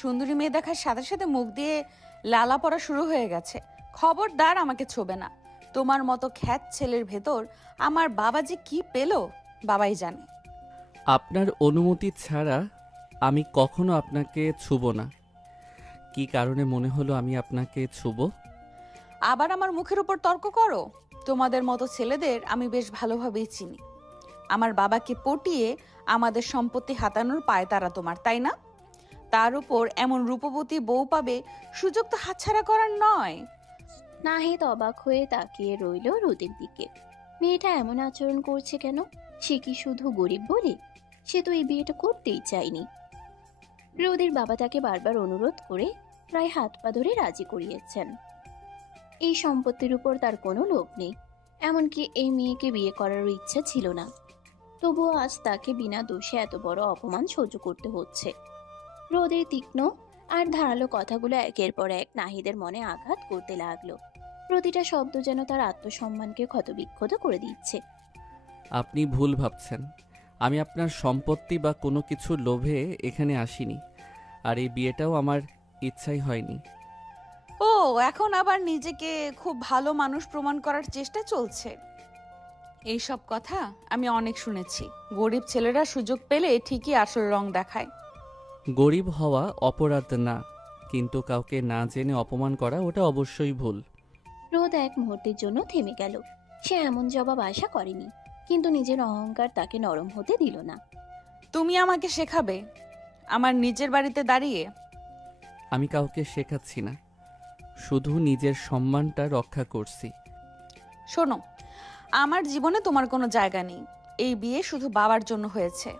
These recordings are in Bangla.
সুন্দরী মেয়ে দেখার সাথে সাথে মুখ দিয়ে লালা পড়া শুরু হয়ে গেছে। খবরদার আমাকে ছোবে না। তোমার মতো খ্যাত ছেলের ভেতর আমার বাবা যে কি পেল বাবাই জানে। আপনার অনুমতি ছাড়া আমি কখনো আপনাকে ছুব না। কি কারণে মনে হলো আমি আপনাকে ছুব? আবার আমার মুখের উপর তর্ক করো। তোমাদের মতো ছেলেদের আমি বেশ ভালোভাবেই চিনি। আমার বাবাকে পটিয়ে আমাদের সম্পত্তি হাতানোর পায়তারা তোমার, তাই না? তার উপর এমন রূপবতী বউ পাবে, সুযোগ তো হাতছাড়া করার নয়। নাহিদ অবাক হয়ে তাকিয়ে রইল রোদের দিকে। মেয়েটা এমন আচরণ করছে কেন? সে কি শুধু গরিব বলে? সে তো এই বিয়েটা করতেই চায়নি। রোদের বাবা তাকে বারবার অনুরোধ করে প্রায় হাত পা ধরে রাজি করিয়েছেন। এই সম্পত্তির উপর তার কোনো লোভ নেই, এমনকি এই মেয়েকে বিয়ে করারও ইচ্ছা ছিল না। তবুও আজ তাকে বিনা দোষে এত বড় অপমান সহ্য করতে হচ্ছে। রোদের তীক্ষ্ণ আর ধারালো কথাগুলো একের পর এক নাহিদের মনে আঘাত করতে লাগলো। প্রতিটা শব্দ যেন তার আত্মসম্মানকে ক্ষতবিক্ষত করে দিচ্ছে। আপনি ভুল ভাবছেন। আমি আপনার সম্পত্তি বা কোনো কিছুর লোভে এখানে আসিনি। আর এই বিয়েটাও আমার ইচ্ছাই হয়নি। ও, এখন আবার নিজেকে খুব ভালো মানুষ প্রমাণ করার চেষ্টা চলছে। এইসব কথা আমি অনেক শুনেছি। গরিব ছেলেরা সুযোগ পেলে ঠিকই আসল রং দেখায়। গরিব হওয়া অপরাধ না, কিন্তু কাউকে না জেনে অপমান করা ওটা অবশ্যই ভুল। রোদ এক মুহূর্তের জন্য থেমে গেল। সে এমন জবাব আশা করেনি, কিন্তু নিজের অহংকার তাকে নরম হতে দিল না। তুমি আমাকে শেখাবে আমার নিজের বাড়িতে দাঁড়িয়ে? আমি কাউকে শেখাচ্ছি না, শুধু নিজের সম্মানটা রক্ষা করছি। শোনো, আমার জীবনে তোমার কোনো জায়গা নেই। এই বিয়ে শুধু বাবার জন্য হয়েছে।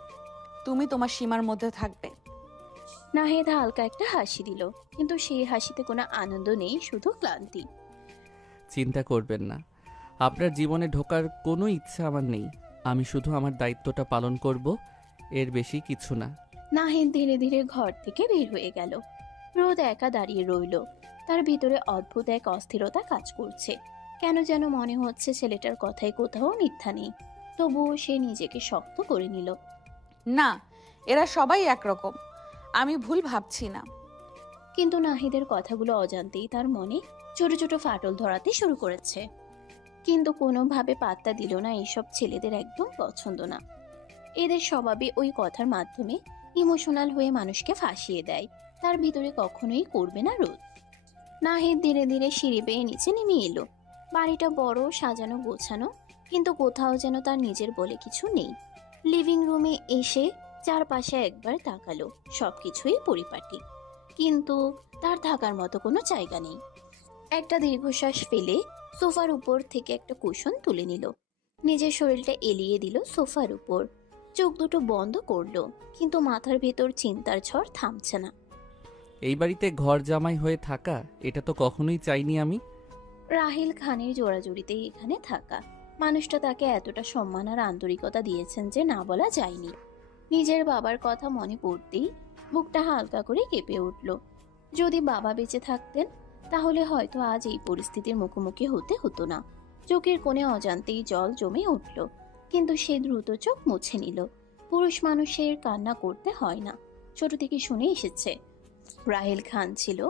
তুমি তোমার সীমার মধ্যে থাকবে। নাহিদ হালকা একটা হাসি দিল, কিন্তু সেই হাসিতে কোনো আনন্দ নেই, শুধু ক্লান্তি। চিন্তা করবেন না, আপনার জীবনে ঢোকার কোনো ইচ্ছা আমার নেই। আমি শুধু আমার দায়িত্বটা পালন করব, এর বেশি কিছু না। নাহিদ ধীরে ধীরে ঘর থেকে বের হয়ে গেল। রোদ একা দাঁড়িয়ে রইল। তার ভিতরে অদ্ভুত এক অস্থিরতা কাজ করছে। কেন যেন মনে হচ্ছে ছেলেটার কথায় কোথাও মিথ্যা নেই। তবুও সে নিজেকে শক্ত করে নিল। না, এরা সবাই একরকম। আমি ভুল ভাবছি না। কিন্তু নাহিদের কথাগুলো অজান্তেই তার মনে ছোট ছোট ফাটল ধরাতে শুরু করেছে। কিন্তু কোনোভাবে পাত্তা দিল না। এইসব ছেলেদের একদম পছন্দ না। এদের স্বভাবে ওই কথার মাধ্যমে ইমোশনাল হয়ে মানুষকে ফাঁসিয়ে দেয়। তার ভিতরে কখনোই করবে না রোদ। নাহিদ ধীরে ধীরে সিঁড়ি বেয়ে নিচে নেমে এলো। বাড়িটা বড়, সাজানো গোছানো, কিন্তু কোথাও যেন তার নিজের বলে কিছু নেই। লিভিং রুমে এসে চারপাশে একবার তাকালো। সবকিছুই পরিপাটি, কিন্তু তার থাকার মতো কোনো জায়গা নেই। একটা দীর্ঘশ্বাস ফেলে সোফার উপর থেকে একটা কুশন তুলে নিল। নিজের শরীরটা এলিয়ে দিল সোফার উপর। চোখ দুটো বন্ধ করলো, কিন্তু মাথার ভেতর চিন্তার ঝড় থামছে না। এই বাড়িতে ঘর জামাই হয়ে থাকা, এটা তো কখনোই চাইনি আমি। রাহিল খানের জোড়াজুড়িতেই এখানে থাকা। মানুষটা তাকে এতটা সম্মান আর আন্তরিকতা দিয়েছেন যে না বলা যায়নি। নিজের বাবার কথা মনে পড়তেই বুকটা হালকা করে কেঁপে উঠল। যদি বাবা বেঁচে থাকতেন, তাহলে হয়তো আজ এই পরিস্থিতির মুখোমুখি হতে হতো না। চোখের কোণে অজান্তেই জল জমে উঠল, কিন্তু সে দ্রুত চোখ মুছে নিল। পুরুষ মানুষের কান্না করতে হয় না, ছোট থেকে শুনে এসেছে। রাহিল খান ছিল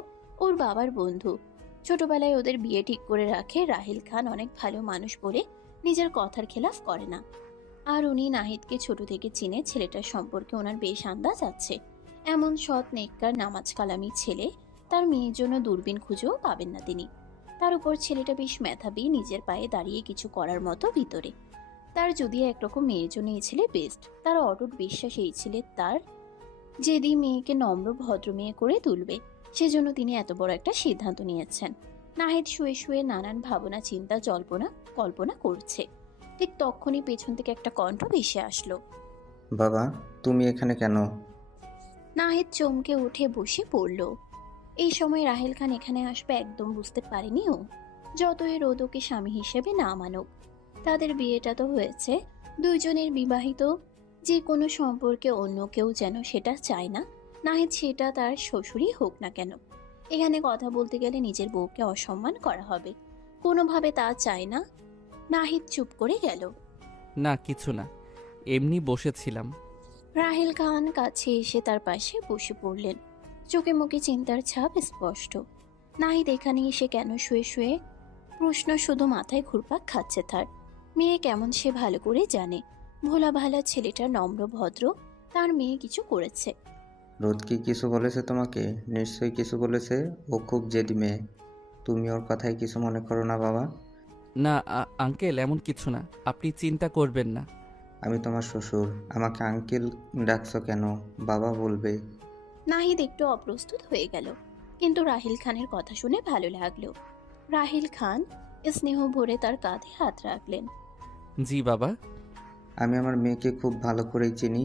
ওর বাবার বন্ধু। ছোটবেলায় ওদের বিয়ে ঠিক করে রাখে। রাহিল খান অনেক ভালো মানুষ বলে নিজের কথার খেলাফ করে না। আর উনি নাহিদকে ছোট থেকে চিনে। ছেলেটার সম্পর্কে ওনার বেশ আন্দাজ আছে। এমন সৎ নেককার নামাজ কালামি ছেলে তার মেয়ের জন্য দূরবীন খুঁজেও পাবেন না তিনি। তার উপর ছেলেটা বেশ মেধাবী, নিজের পায়ে দাঁড়িয়ে কিছু করার মতো ভিতরে। তার যদি একরকম মেয়ের জন্য এই ছেলে বেস্ট। তার অটুট বিশ্বাস এই ছেলে তার যেদি মেয়েকে নম্র ভদ্র মেয়ে করে তুলবে। সেজন্য তিনি এত বড় একটা সিদ্ধান্ত নিয়েছেন। নাহিদ শুয়ে শুয়ে নানান ভাবনা চিন্তা জল্পনা কল্পনা করছে। ঠিক তখনই পেছন থেকে একটা কণ্ঠ ভেসে আসলো। বাবা, তুমি এখানে কেন? নাহিদ চমকে উঠে বসে পড়ল। এই সময় রাহেল খান এখানে আসবে একদম বুঝতে পারেনি ও। যতই রোদ ওকে স্বামী হিসেবে না মানুক, তাদের বিয়েটা তো হয়েছে। দুইজনের বিবাহিত। যে কোনো সম্পর্কে অন্য কেউ যেন সেটা চায় না। নাহিদ সেটা তার শ্বশুরই হোক না কেন। এখানে কথা বলতে গেলে নিজের বউকে অসম্মান করা হবে। কোনোভাবে তা চায় না। নাহিদ চুপ করে গেল। না, কিছু না, এমনি বসেছিলাম। রাহেল খান কাছে এসে তার পাশে বসে পড়লেন। চোখে মুখে চিন্তার ছাপ স্পষ্ট। নাহিদ এখানে এসে কেন শুয়ে শুয়ে প্রশ্ন শুধু মাথায় ঘুরপাক খাচ্ছে তার। মেয়ে কেমন সে ভালো করে জানে। ভোলা ভালা ছেলেটা নম্র ভদ্র, তার মেয়ে কিছু করেছে। রোদ কি কিছু বলেছে তোমাকে? নিশ্চয়ই কিছু বলেছে। ও খুব জেদি মেয়ে। তুমি ওর কথায় কিছু মনে করো না বাবা। না আঙ্কেল, এমন কিছু না, আপনি চিন্তা করবেন না। আমি তোমার শ্বশুর, আমাকে আঙ্কেল ডাকছো কেন? বাবা বলবে। নাহিদ একটু অপ্রস্তুত হয়ে গেল, কিন্তু রাহিল খানের কথা শুনে ভালো লাগলো। রাহিল খান স্নেহ ভরে তার কাঁধে হাত রাখলেন। জি বাবা। আমি আমার মেয়েকে খুব ভালো করেই চিনি।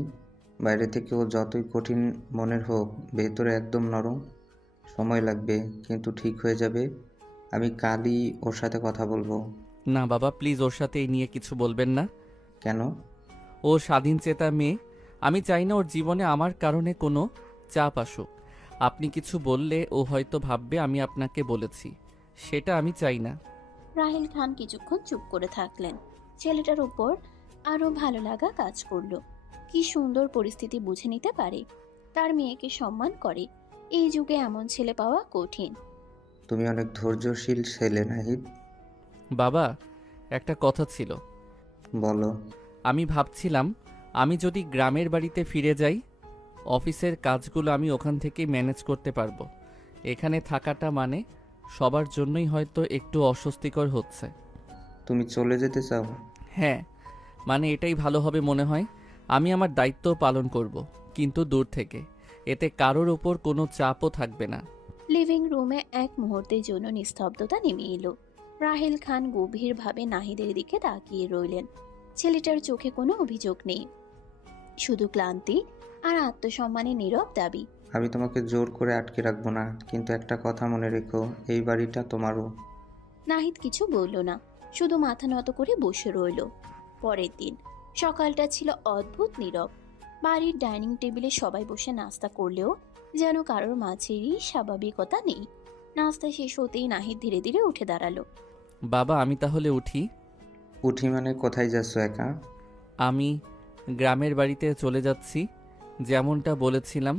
বাইরে থেকে ও যতই কঠিন মনের হোক, ভেতরে একদম নরম। সময় লাগবে, কিন্তু ঠিক হয়ে যাবে। আমি কালই ওর সাথে কথা বলবো। না বাবা, প্লিজ ওর সাথে এই নিয়ে কিছু বলবেন না। কেন? ও স্বাধীন চেতা মেয়ে। আমি চাই না ওর জীবনে আমার কারণে কোনো চাপ আসুক। আপনি কিছু বললে ও হয়তো ভাববে আমি আপনাকে বলেছি, সেটা আমি চাই না। রাহিল খান কিছুক্ষণ চুপ করে থাকলেন। ছেলেটার উপর আরো ভালো লাগা কাজ করলো। কি সুন্দর পরিস্থিতি বুঝে নিতে পারে, তার মেয়েকে সম্মান করে। এই যুগে এমন ছেলে পাওয়া কঠিন। তুমি অনেক ধৈর্যশীল ছেলে নাহিদ। বাবা, একটা কথা ছিল। বলো। আমি ভাবছিলাম আমি যদি গ্রামের বাড়িতে ফিরে যাই, অফিসের কাজগুলো আমি ওখান থেকেই ম্যানেজ করতে পারবো। এখানে থাকাটা মানে সবার জন্যই হয়তো একটু অস্বস্তিকর হচ্ছে। তুমি চলে যেতে চাও? হ্যাঁ, মানে এটাই ভালো হবে মনে হয়। আমি আমার দায়িত্ব পালন করব, কিন্তু দূর থেকে। এতে কারোর ওপর কোনো চাপও থাকবে না। লিভিং রুমে এক মুহূর্তের জন্য নিস্তব্ধতা নেমে এলো। রাহিল খান গভীরভাবে নাহিদের দিকে তাকিয়ে রইলেন। ছেলেটার চোখে কোনো অভিযোগ নেই, শুধু ক্লান্তি আর আত্মসম্মানের নীরব দাবি। আমি তোমাকে জোর করে আটকে রাখবো না, কিন্তু একটা কথা মনে রেখো, এই বাড়িটা তোমারও। নাহিদ কিছু বলল না, শুধু মাথা নত করে বসে রইল। পরের দিন সকালটা ছিল অদ্ভুত নীরব। বাড়ির ডাইনিং টেবিলে সবাই বসে নাস্তা করলেও যেন কারোর মাঝেরই স্বাভাবিকতা নেই। নাস্তা শেষ হতেই নাহিদ ধীরে ধীরে উঠে দাঁড়ালো। বাবা, আমি তাহলে উঠি। উঠি মানে কোথায় যাচ্ছ একা? আমি গ্রামের বাড়িতে চলে যাচ্ছি, যেমনটা বলেছিলাম।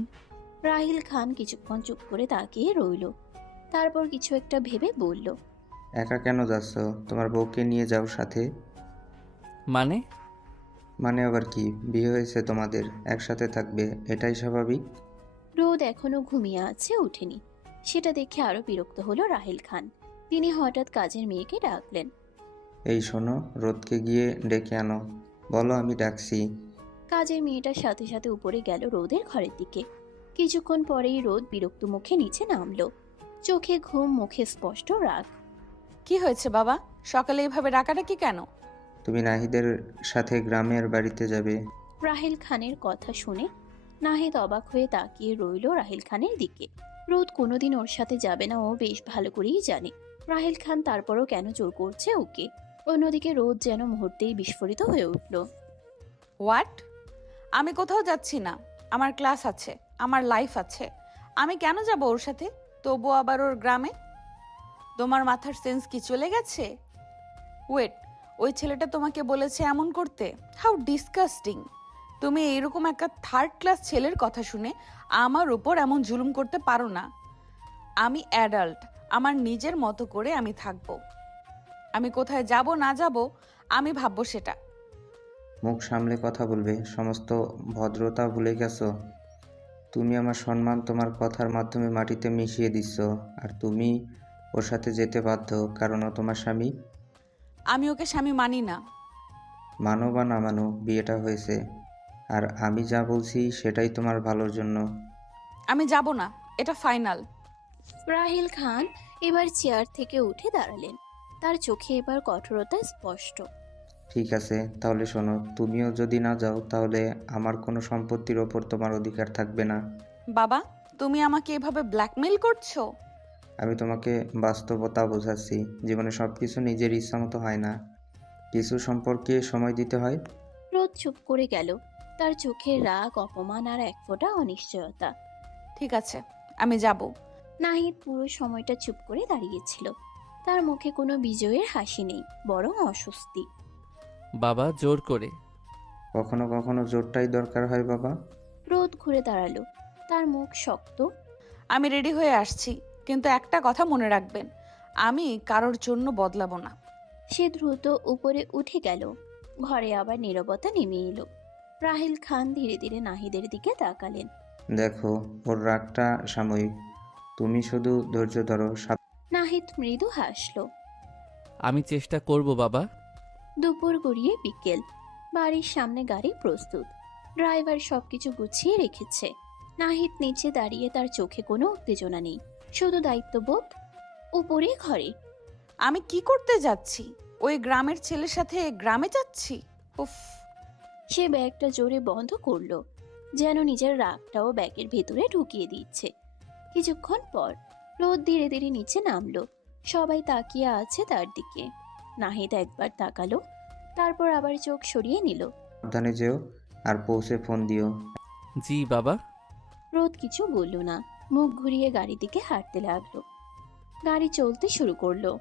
রাহিল খান কিছুক্ষণ চুপ করে তাকিয়ে রইল, তারপর কিছু একটা ভেবে বলল, একা কেন যাচ্ছ? তোমার বউকে নিয়ে যাও সাথে। মানে? মানে আবার কি? বিয়ে হয়েছে তোমাদের, একসাথে থাকবে, এটাই স্বাভাবিক। রোদ এখনো ঘুমিয়ে আছে, ওঠেনি। সেটা দেখে আরো বিরক্ত হলো রাহিল খান। তিনি হঠাৎ কাজের মেয়েকে ডাকলেন। এই শোনো, রোদকে গিয়ে ডেকে আনো। বলো আমি ডাকছি। কাজের মেয়েটার সাথে সাথে উপরে গেল রোদের ঘরের দিকে। কিছুক্ষণ পরেই রোদ বিরক্ত মুখে নিচে নামলো। চোখে ঘুম, মুখে স্পষ্ট রাগ। কি হয়েছে বাবা? সকালে এইভাবে ডাকাডাকি কেন? তুমি নাহিদের সাথে গ্রামের বাড়িতে যাবে। রাহিল খানের কথা শুনে নাহিদ অবাক হয়ে তাকিয়ে রইল রাহিল খানের দিকে। রোদ কোনোদিন ওর সাথে যাবে না, ও বেশ ভালো করেই জানে। রাহিল খান তারপরও কেন জোর করছে ওকে। অন্যদিকে রোদ যেন মুহূর্তেই বিস্ফোরিত হয়ে উঠল। হোয়াট? আমি কোথাও যাচ্ছি না। আমার ক্লাস আছে, আমার লাইফ আছে। আমি কেন যাব ওর সাথে? তবু আবার ওর গ্রামে? তোমার মাথার সেন্স কি চলে গেছে? ওয়েট, ওই ছেলেটা তোমাকে বলেছে এমন করতে? How disgusting! তুমি এইরকম একটা থার্ড ক্লাস ছেলের কথা শুনে আমার উপর এমন জুলুম করতে পারো না। আমি অ্যাডাল্ট, আমার নিজের মতো করে আমি থাকবো। আমি কোথায় যাব না যাব আমি ভাববো সেটা। মুখ সামলে কথা বলবে, সমস্ত ভদ্রতা ভুলে গেছো। তুমি আমার সম্মান তোমার কথার মাধ্যমে মাটিতে মিশিয়ে দিচ্ছ। আর তুমি ওর সাথে যেতে বাধ্য, কারণ ও তোমার স্বামী। আমি ওকে স্বামী মানি না। মানো বা না মানো, বিয়েটা হয়েছে। আর আমি যা বলছি সেটাই তোমার ভালোর জন্য। আমি যাব না, এটা ফাইনাল। রাহিল খান এবার চেয়ার থেকে উঠে দাঁড়ালেন। তার চোখে এবার কঠোরতা স্পষ্ট। ঠিক আছে, তাহলে শোনো, তুমিও যদি না যাও তাহলে আমার কোনো সম্পত্তির ওপর তোমার অধিকার থাকবে না। বাবা, তুমি আমাকে এভাবে ব্ল্যাকমেল করছো? আমি তোমাকে বাস্তবতা বোঝাচ্ছি। জীবনে সব কিছু নিজের ইচ্ছা মতো হয় না, কিছু সম্পর্কে সময় দিতে হয়। রোদ চুপ করে গেল, তার চোখে রাগ, অপমান আর এক ফোঁটা অনিশ্চয়তা। ঠিক আছে, আমি যাব। নাহিদ পুরো সময়টা চুপ করে দাঁড়িয়েছিল। তার মুখে কোনো বিজয়ের হাসি নেই, বরং অস্বস্তি। বাবা, জোর করে। কখনো কখনো জোরটাই দরকার হয় বাবা। রোদ ঘুরে দাঁড়ালো, তার মুখ শক্ত। আমি রেডি হয়ে আসছি, কিন্তু একটা কথা মনে রাখবেন, আমি কারোর জন্য বদলাবো না। সে দ্রুত উপরে উঠে গেল। ঘরে আবার নীরবতা নেমে এলো। রাহিল খান ধীরে ধীরে নাহিদের দিকে তাকালেন। দেখো, ওর রাগটা সাময়িক, তুমি শুধু ধৈর্য ধরো। নাহিদ মৃদু হাসল। আমি চেষ্টা করব বাবা। দুপুর গড়িয়ে বিকেল। বাড়ির সামনে গাড়ি প্রস্তুত। ড্রাইভার সবকিছু গুছিয়ে রেখেছে। নাহিদ নিচে দাঁড়িয়ে, তার চোখে কোনো উত্তেজনা নেই, শুধু দায়িত্ববোধ। উপরে ঘরে আমি কি করতে যাচ্ছি? ওই গ্রামের ছেলের সাথে গ্রামে যাচ্ছি? উফ। সে ব্যাগটা জোরে বন্ধ করলো, যেন নিজের রাগটাও ব্যাগের ভেতরে ঢুকিয়ে দিচ্ছে। কিছুক্ষণ পর রোদ ধীরে ধীরে নিচে নামলো। সবাই তাকিয়ে আছে তার দিকে। নাহিদ একবার তাকালো, তারপর আবার চোখ সরিয়ে নিল। সাবধানে যেও, আর পৌঁছে ফোন দিও। জি বাবা। রোদ কিছু বলল না, মুখ ঘুরিয়ে গাড়ি দিকে হাঁটতে লাগলো। গাড়ি চলতে শুরু করলো।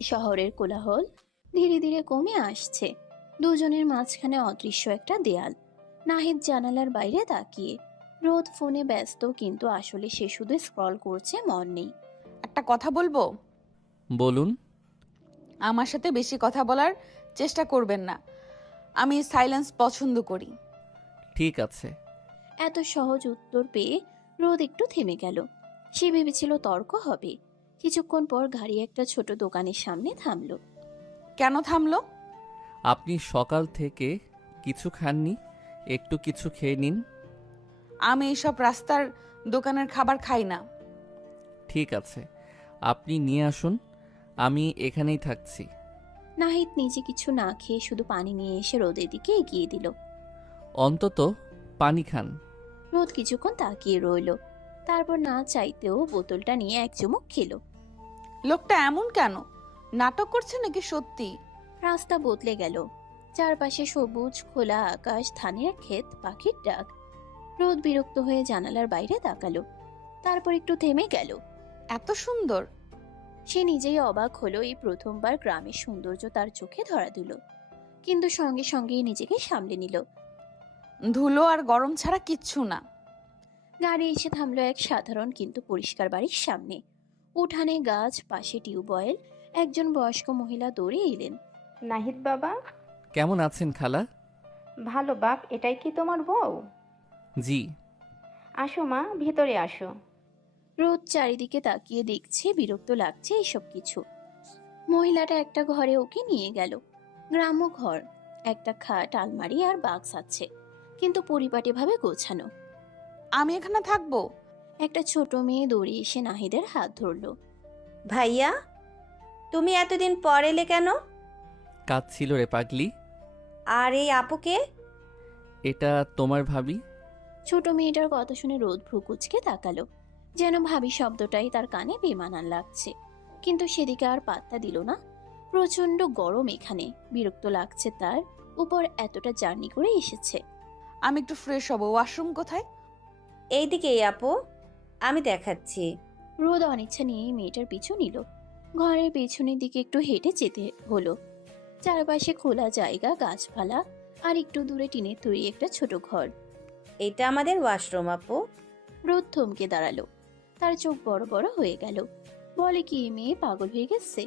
শহরের কোলাহল ধীরে ধীরে কমে আসছে। দুজনের মাঝখানে অদৃশ্য একটা দেয়াল। নাহিদ জানালার বাইরে তাকিয়ে। রোদ ফোনে ব্যস্ত, কিন্তু আসলে সে শুধু স্ক্রল করছে, মন নেই। একটা কথা বলবো? বলুন। আমার সাথে বেশি কথা বলার চেষ্টা করবেন না। আমি সাইলেন্স পছন্দ করি। ঠিক আছে। এত সহজ উত্তর পেয়ে রোদ একটু থেমে গেল। সে ভেবেছিল তর্ক হবে। কিছুক্ষণ পর গাড়ি একটা ছোট দোকানের সামনে থামলো। কেন থামলো? আপনি সকাল থেকে কিছু খাননি, একটু কিছু খেয়ে নিন। আমি এইসব রাস্তার দোকানের খাবার খাই না। ঠিক আছে, আপনি নিয়ে আসুন, আমি এখানেই থাকছি। নাহিদ নিজে কিছু না খেয়ে শুধু পানি নিয়ে এসে রোদের দিকে এগিয়ে দিল। অন্তত পানি খান। রোদ কিছুক্ষণ তাকিয়ে রইল, তারপর না চাইতেও বোতলটা নিয়ে এক চুমুক খেলো। লোকটা এমন কেন? নাটক করছে নাকি সত্যি? রাস্তা বদলে গেল। চারপাশে সবুজ খোলা আকাশ, ধানের ক্ষেত, পাখির ডাক। রোদ বিরক্ত হয়ে জানালার বাইরে তাকালো, তারপর একটু থেমে গেল। এত সুন্দর! সে নিজেই অবাক হলো, এই প্রথমবার গ্রামের সৌন্দর্য তার চোখে ধরা দিল। কিন্তু সঙ্গে সঙ্গেই নিজেকে সামলে নিল। ধুলো আর গরম ছাড়া কিচ্ছু না। গাড়ি এসে থামলো এক সাধারণ কিন্তু পরিষ্কার বাড়ির সামনে। উঠানে গাছ, পাশে টিউবওয়েল। একজন বয়স্ক মহিলা দৌড়ে এলেন। নাহিদ বাবা। কেমন আছেন খালা? ভালো বাপ, এটাই কি তোমার বউ? জি। আসো মা, ভিতরে আসো। রোদ চারিদিকে তাকিয়ে দেখছে, বিরক্ত লাগছে এসব কিছু। মহিলাটা একটা ঘরে ওকে নিয়ে গেল। গ্রাম্য ঘর, একটা খাট, আলমারি আর বাক্স আছে, কিন্তু পরিপাটিভাবে গোছানো। আমি এখানে থাকবো? একটা ছোট মেয়ে দৌড়ে এসে নাহিদের হাত ধরলো। ভাইয়া, তুমি এতদিন পর এলে কেন? কাজ ছিল রে পাগলি। আর এই আপুকে? এটা তোমার ভাবি। ছোট মেয়েটার কথা শুনে রোদ ভ্রু কুঁচকে তাকালো, যেন ভাবি শব্দটাই তার কানে বেমানান লাগছে। কিন্তু সেদিকে আর পাত্তা দিল না। প্রচন্ড গরম এখানে, বিরক্ত লাগছে তার উপর, এতটা জার্নি করে এসেছে। আমি একটু ফ্রেশ হব। ওয়াশরুম কোথায়? এইদিকেই আপু, আমি দেখাচ্ছি। রোদ অনিচ্ছা নিয়ে মেয়েটার পিছু নিল। ঘরের পেছনের দিকে একটু হেঁটে যেতে হলো। চারপাশে খোলা জায়গা, গাছপালা, আর একটু দূরে টিনের তৈরি একটা ছোট ঘর। এটা আমাদের ওয়াশরুম আপু। রোদ থমকে দাঁড়ালো, তার চোখ বড় বড় হয়ে গেল। বলে কি, এই মেয়ে পাগল হয়ে গেছে?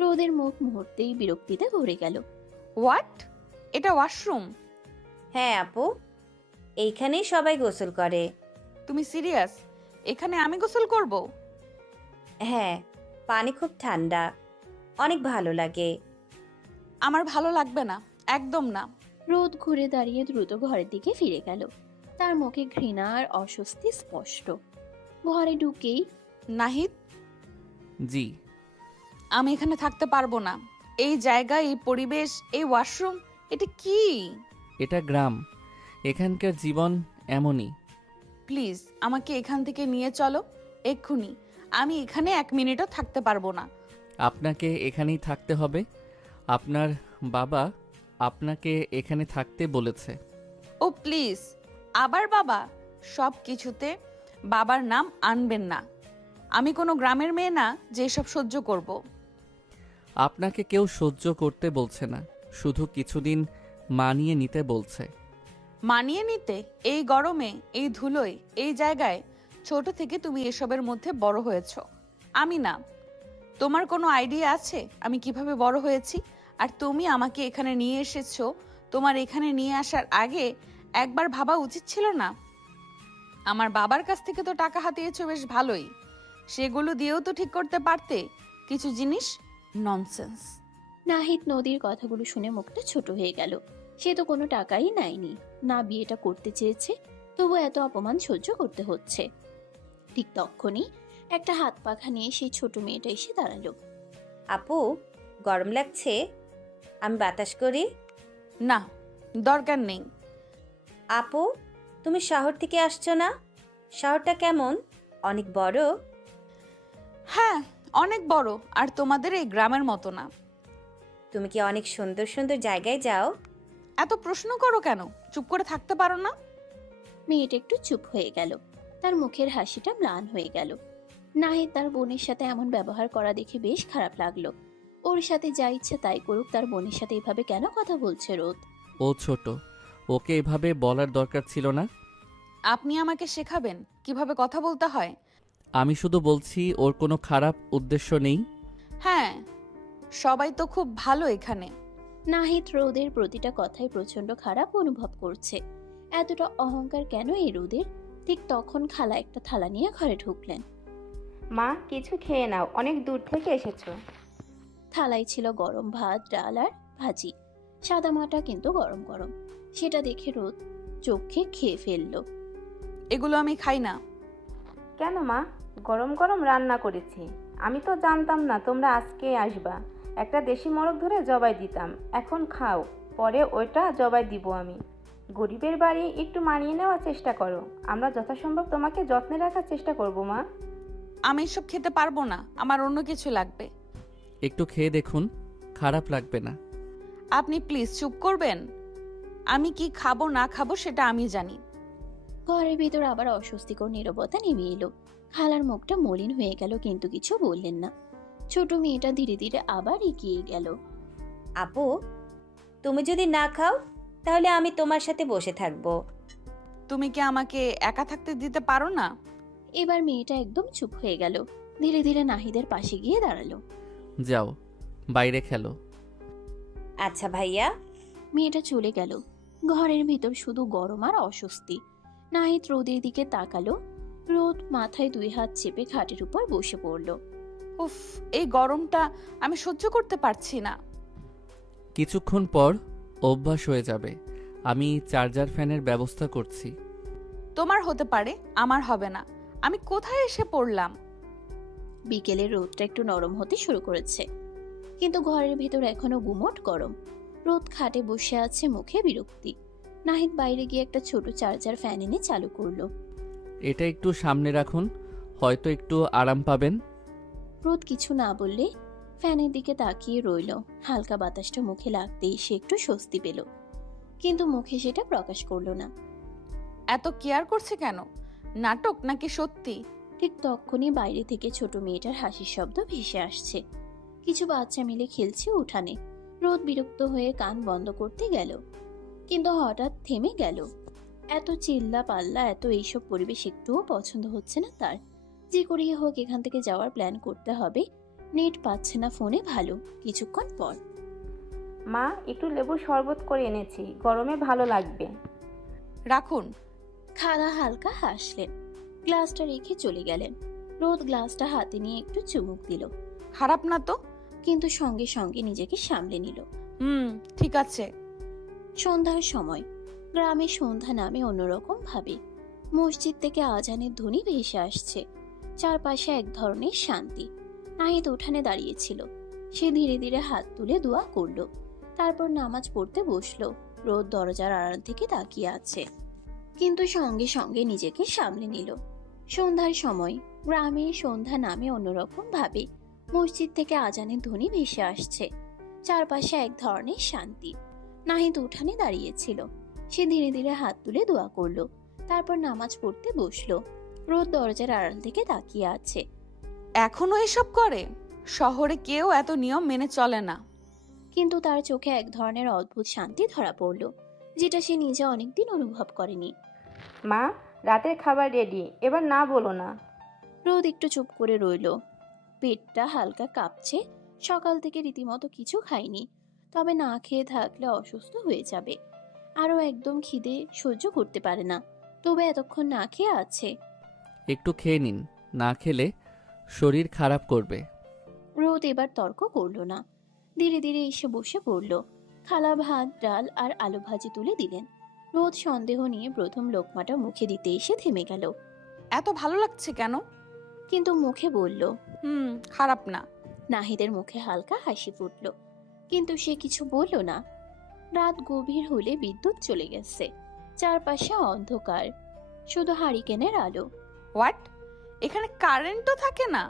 রোদের মুখ মুহূর্তেই বিরক্তিতে ভরে গেল। হোয়াট? এটা ওয়াশরুম? হ্যাঁ আপু, এইখানেই সবাই গোসল করে। তুমি সিরিয়াস? এখানে আমি গোসল করব? হ্যাঁ, পানি খুব ঠান্ডা, অনেক ভালো লাগে। আমার ভালো লাগবে না, একদম না। রোদ ঘুরে দাঁড়িয়ে দ্রুত ঘরের দিকে ফিরে গেল। তার মুখে ঘৃণা আর অস্বস্তি স্পষ্ট। ঘরে ঢুকেই, নাহিদ, জি। আমি এখানে থাকতে পারবো না। এই জায়গা, এই পরিবেশ, এই ওয়াশরুম, এটা কি? এটা গ্রাম, এখানকার জীবন এমনই। প্লিজ আমাকে এখান থেকে নিয়ে চলো, এক্ষুনি। আমি এখানে 1 মিনিটও থাকতে পারবো না। আপনাকে এখানেই থাকতে হবে। আপনার বাবা আপনাকে এখানে থাকতে বলেছে। ও প্লিজ, আবার বাবা? সব কিছুতে বাবার নাম আনবেন না। আমি কোনো গ্রামের মেয়ে না যে এসব সহ্য করব। আপনাকে কেউ সহ্য করতে বলছে না, শুধু কিছুদিন মানিয়ে নিতে বলছে। মানিয়ে নিতে? এই গরমে, এই ধুলোয়, এই জায়গায়? ছোট থেকে তুমি এসবের মধ্যে বড় হয়েছো, আমি না। তোমার কোনো আইডিয়া আছে আমি কিভাবে বড় হয়েছি? আর তুমি আমাকে এখানে নিয়ে এসেছো, তোমার এখানে নিয়ে আসার আগে একবার ভাবা উচিত ছিল না? আমার বাবার কাছ থেকে তো টাকা হাতিয়েছো বেশ ভালোই, সেগুলো দিয়েও তো ঠিক করতে পারতে কিছু জিনিস। ননসেন্স। নাহিদ নদীর কথাগুলো শুনে মুখটা ছোট হয়ে গেল। সে তো কোনো টাকাই নেয়নি, না বিয়েটা করতে চেয়েছে, তবু এত অপমান সহ্য করতে হচ্ছে। ঠিক তখনই একটা হাত পাখা নিয়ে সেই ছোট মেয়েটা এসে দাঁড়ালো। আপু, গরম লাগছে? আমি বাতাস করি? না, দরকার নেই। আপু, তুমি শহর থেকে আসছো না? শহরটা কেমন? অনেক বড়? হ্যাঁ, অনেক বড়, আর তোমাদের এই গ্রামের মতো না। তুমি কি অনেক সুন্দর সুন্দর জায়গায় যাও? এত প্রশ্ন করো কেন? চুপ করে থাকতে পারো না? মেয়েটা একটু চুপ হয়ে গেল। তার মুখের হাসিটা ম্লান হয়ে গেল। নাহিদ তার বোনের সাথে এমন ব্যবহার করা দেখে বেশ খারাপ লাগলো। ওর সাথে যা ইচ্ছে তাই করুক, তার বোনের সাথে এভাবে কেন কথা বলছে রোদ? ও ছোট, ওকে এভাবে বলার দরকার ছিল না। আপনি আমাকে শেখাবেন কিভাবে কথা বলতে হয়? আমি শুধু বলছি ওর কোনো খারাপ উদ্দেশ্য নেই। হ্যাঁ, সবাই তো খুব ভালো এখানে। নাহিদ রোদের প্রতিটা কথাই প্রচন্ড খারাপ অনুভব করছে। এতটা অহংকার কেন এই রোদের? ঠিক তখন খালা একটা থালা নিয়ে ঘরে ঢুকলেন। মা, কিছু খেয়ে নাও, অনেক দূর থেকে এসেছো। থালায় ছিল গরম ভাত, ডাল আর ভাজি, সাদামাটা কিন্তু গরম গরম। সেটা দেখে রোদ চোখে খেয়ে ফেললো। এগুলো আমি খাই না। কেন মা? গরম গরম রান্না করেছি। আমি তো জানতাম না তোমরা আজকে আসবা। একটা দেশি মোরগ ধরে জবাই দিতাম, এখন খাও, পরে ওইটা জবাই দিব আমি। গরিবের বাড়ি, একটু মানিয়ে নেওয়ার চেষ্টা করো। আমরা যথাসম্ভব তোমাকে যত্নে রাখার চেষ্টা করব মা। আমি এসব খেতে পারবো না, আমার অন্য কিছু লাগবে। একটু খেয়ে দেখুন, খারাপ লাগবে না। আপনি প্লিজ চুপ করবেন? আমি কি খাবো না খাবো সেটা আমি জানি। ঘরের ভিতর আবার অস্বস্তিকর নীরবতা নেমে এলো। খালার মুখটা মলিন হয়ে গেল, কিন্তু কিছু বললেন না। ছোট মেয়েটা ধীরে ধীরে আবার এগিয়ে গেল। আপু, তুমি যদি না খাও তাহলে আমি তোমার সাথে বসে থাকবো। তুমি কি আমাকে একা থাকতে দিতে পারো না? এবার মেয়েটা একদম চুপ হয়ে গেল। ধীরে ধীরে নাহিদের পাশে গিয়ে দাঁড়ালো। যাও, বাইরে খেলো। আচ্ছা ভাইয়া। মেয়েটা চলে গেল। ঘরের ভিতর শুধু গরম আর অস্বস্তি। নাহিদ রোদের দিকে তাকালো। রোদ মাথায় 2 হাত চেপে খাটের উপর বসে পড়ল। উফ, এই গরমটা আমি সহ্য করতে পারছি না। কিছুক্ষণ পর অভ্যাস হয়ে যাবে। আমি চার্জার ফ্যানের ব্যবস্থা করছি। তোমার হতে পারে, আমার হবে না। আমি কোথায় এসে পড়লাম? বিকেলের রোদটা একটু নরম হতে শুরু করেছে, কিন্তু ঘরের ভিতর এখনো গুমোট গরম। রোদ খাটে বসে আছে, মুখে বিরক্তি। নাহিদ বাইরে গিয়ে একটা ছোট চার্জার ফ্যান এনে চালু করলো। এটা একটু সামনে রাখুন, হয়তো একটু আরাম পাবেন। রোদ কিছু না বললে ফ্যানের দিকে তাকিয়ে রইল। হালকা বাতাসটা মুখে লাগতেই সে একটু স্বস্তি পেল, কিন্তু মুখে সেটা প্রকাশ করলো না। এত কেয়ার করছে কেন? নাটক নাকি সত্যি? ঠিক তখনই বাইরে থেকে ছোট মেয়েটার হাসির শব্দ ভেসে আসছে। কিছু বাচ্চা মিলে খেলছে উঠানে। রোদ বিরক্ত হয়ে কান বন্ধ করতে গেল, কিন্তু হঠাৎ থেমে গেল। এত চিল্লা পাল্লা, এত এইসব পরিবেশ একটুও পছন্দ হচ্ছে না তার। যে করেই হোক এখান থেকে যাওয়ার প্ল্যান করতে হবে। নেট পাচ্ছে না ফোনে ভালো। কিছুক্ষণ পর মা, একটু লেবু শরবত করে এনেছি, গরমে ভালো লাগবে। রাখুন। খালা হালকা হাসলেন, গ্লাসটা রেখে চলে গেলেন। রোদ গ্লাসটা হাতে নিয়ে একটু চুমুক দিল, খারাপ না তো? কিন্তু সঙ্গে সঙ্গে নিজেকে সামলে নিল। ঠিক আছে। সন্ধ্যার সময় গ্রামে সন্ধ্যা নামে অন্যরকম ভাবে। মসজিদ থেকে আজানের ধ্বনি ভেসে আসছে। চারপাশে এক ধরনের শান্তি। নাহিদ উঠানে দাঁড়িয়েছিল। সে ধীরে ধীরে হাত তুলে দোয়া করলো, তারপর নামাজ পড়তে বসলো। রোদ দরজার আড়াল থেকে তাকিয়ে আছে, কিন্তু সঙ্গে সঙ্গে নিজেকে সামলে নিল। সন্ধ্যার সময় গ্রামে সন্ধ্যা নামে অন্যরকম ভাবে। মসজিদ থেকে আজানের ধ্বনি ভেসে আসছে। চারপাশে এক ধরনের শান্তি। নাহিদ উঠানে দাঁড়িয়েছিল। সে ধীরে ধীরে হাত তুলে দোয়া করলো, তারপর নামাজ পড়তে বসলো। রোদ দরজার আড়াল থেকে তাকিয়ে আছে। এখনো এসব করে? শহরে কেউ এত নিয়ম মেনে চলে না। কিন্তু তার চোখে এক ধরনের অদ্ভুত শান্তি ধরা পড়ল, যেটা সে নিজে অনেকদিন অনুভব করেনি। মা, রাতের খাবার রেডি, এবার না বলো না। রোদ একটু চুপ করে রইল। পেটটা হালকা কাঁপছে। সকাল থেকে রীতিমতো কিছু খায়নি, তবে না খেয়ে থাকলে অসুস্থ হয়ে যাবে। আরও একদম খিদে সহ্য করতে পারে না, তবে এতক্ষণ না খেয়ে আছে। একটু খেয়ে নিন, না খেলে শরীর খারাপ করবে। রোদ এবার তর্ক করল না, ধীরে ধীরে এসে বসে পড়ল। খালা ভাত, ডাল আর আলু ভাজি তুলে দিলেন। রোদ সন্দেহ নিয়ে প্রথম লোকমাটা মুখে দিতে এসে থেমে গেল, এত ভালো লাগছে কেন? কিন্তু মুখে বলল। খারাপ না। নাহিদের মুখে হালকা হাসি ফুটল, কিন্তু সে কিছু বলল না। রাত গভীর হলে বিদ্যুৎ চলে গেছে, চারপাশে অন্ধকার, শুধু হারিকেনের আলো। হোয়াট? এখানে কারেন্টও থাকে না?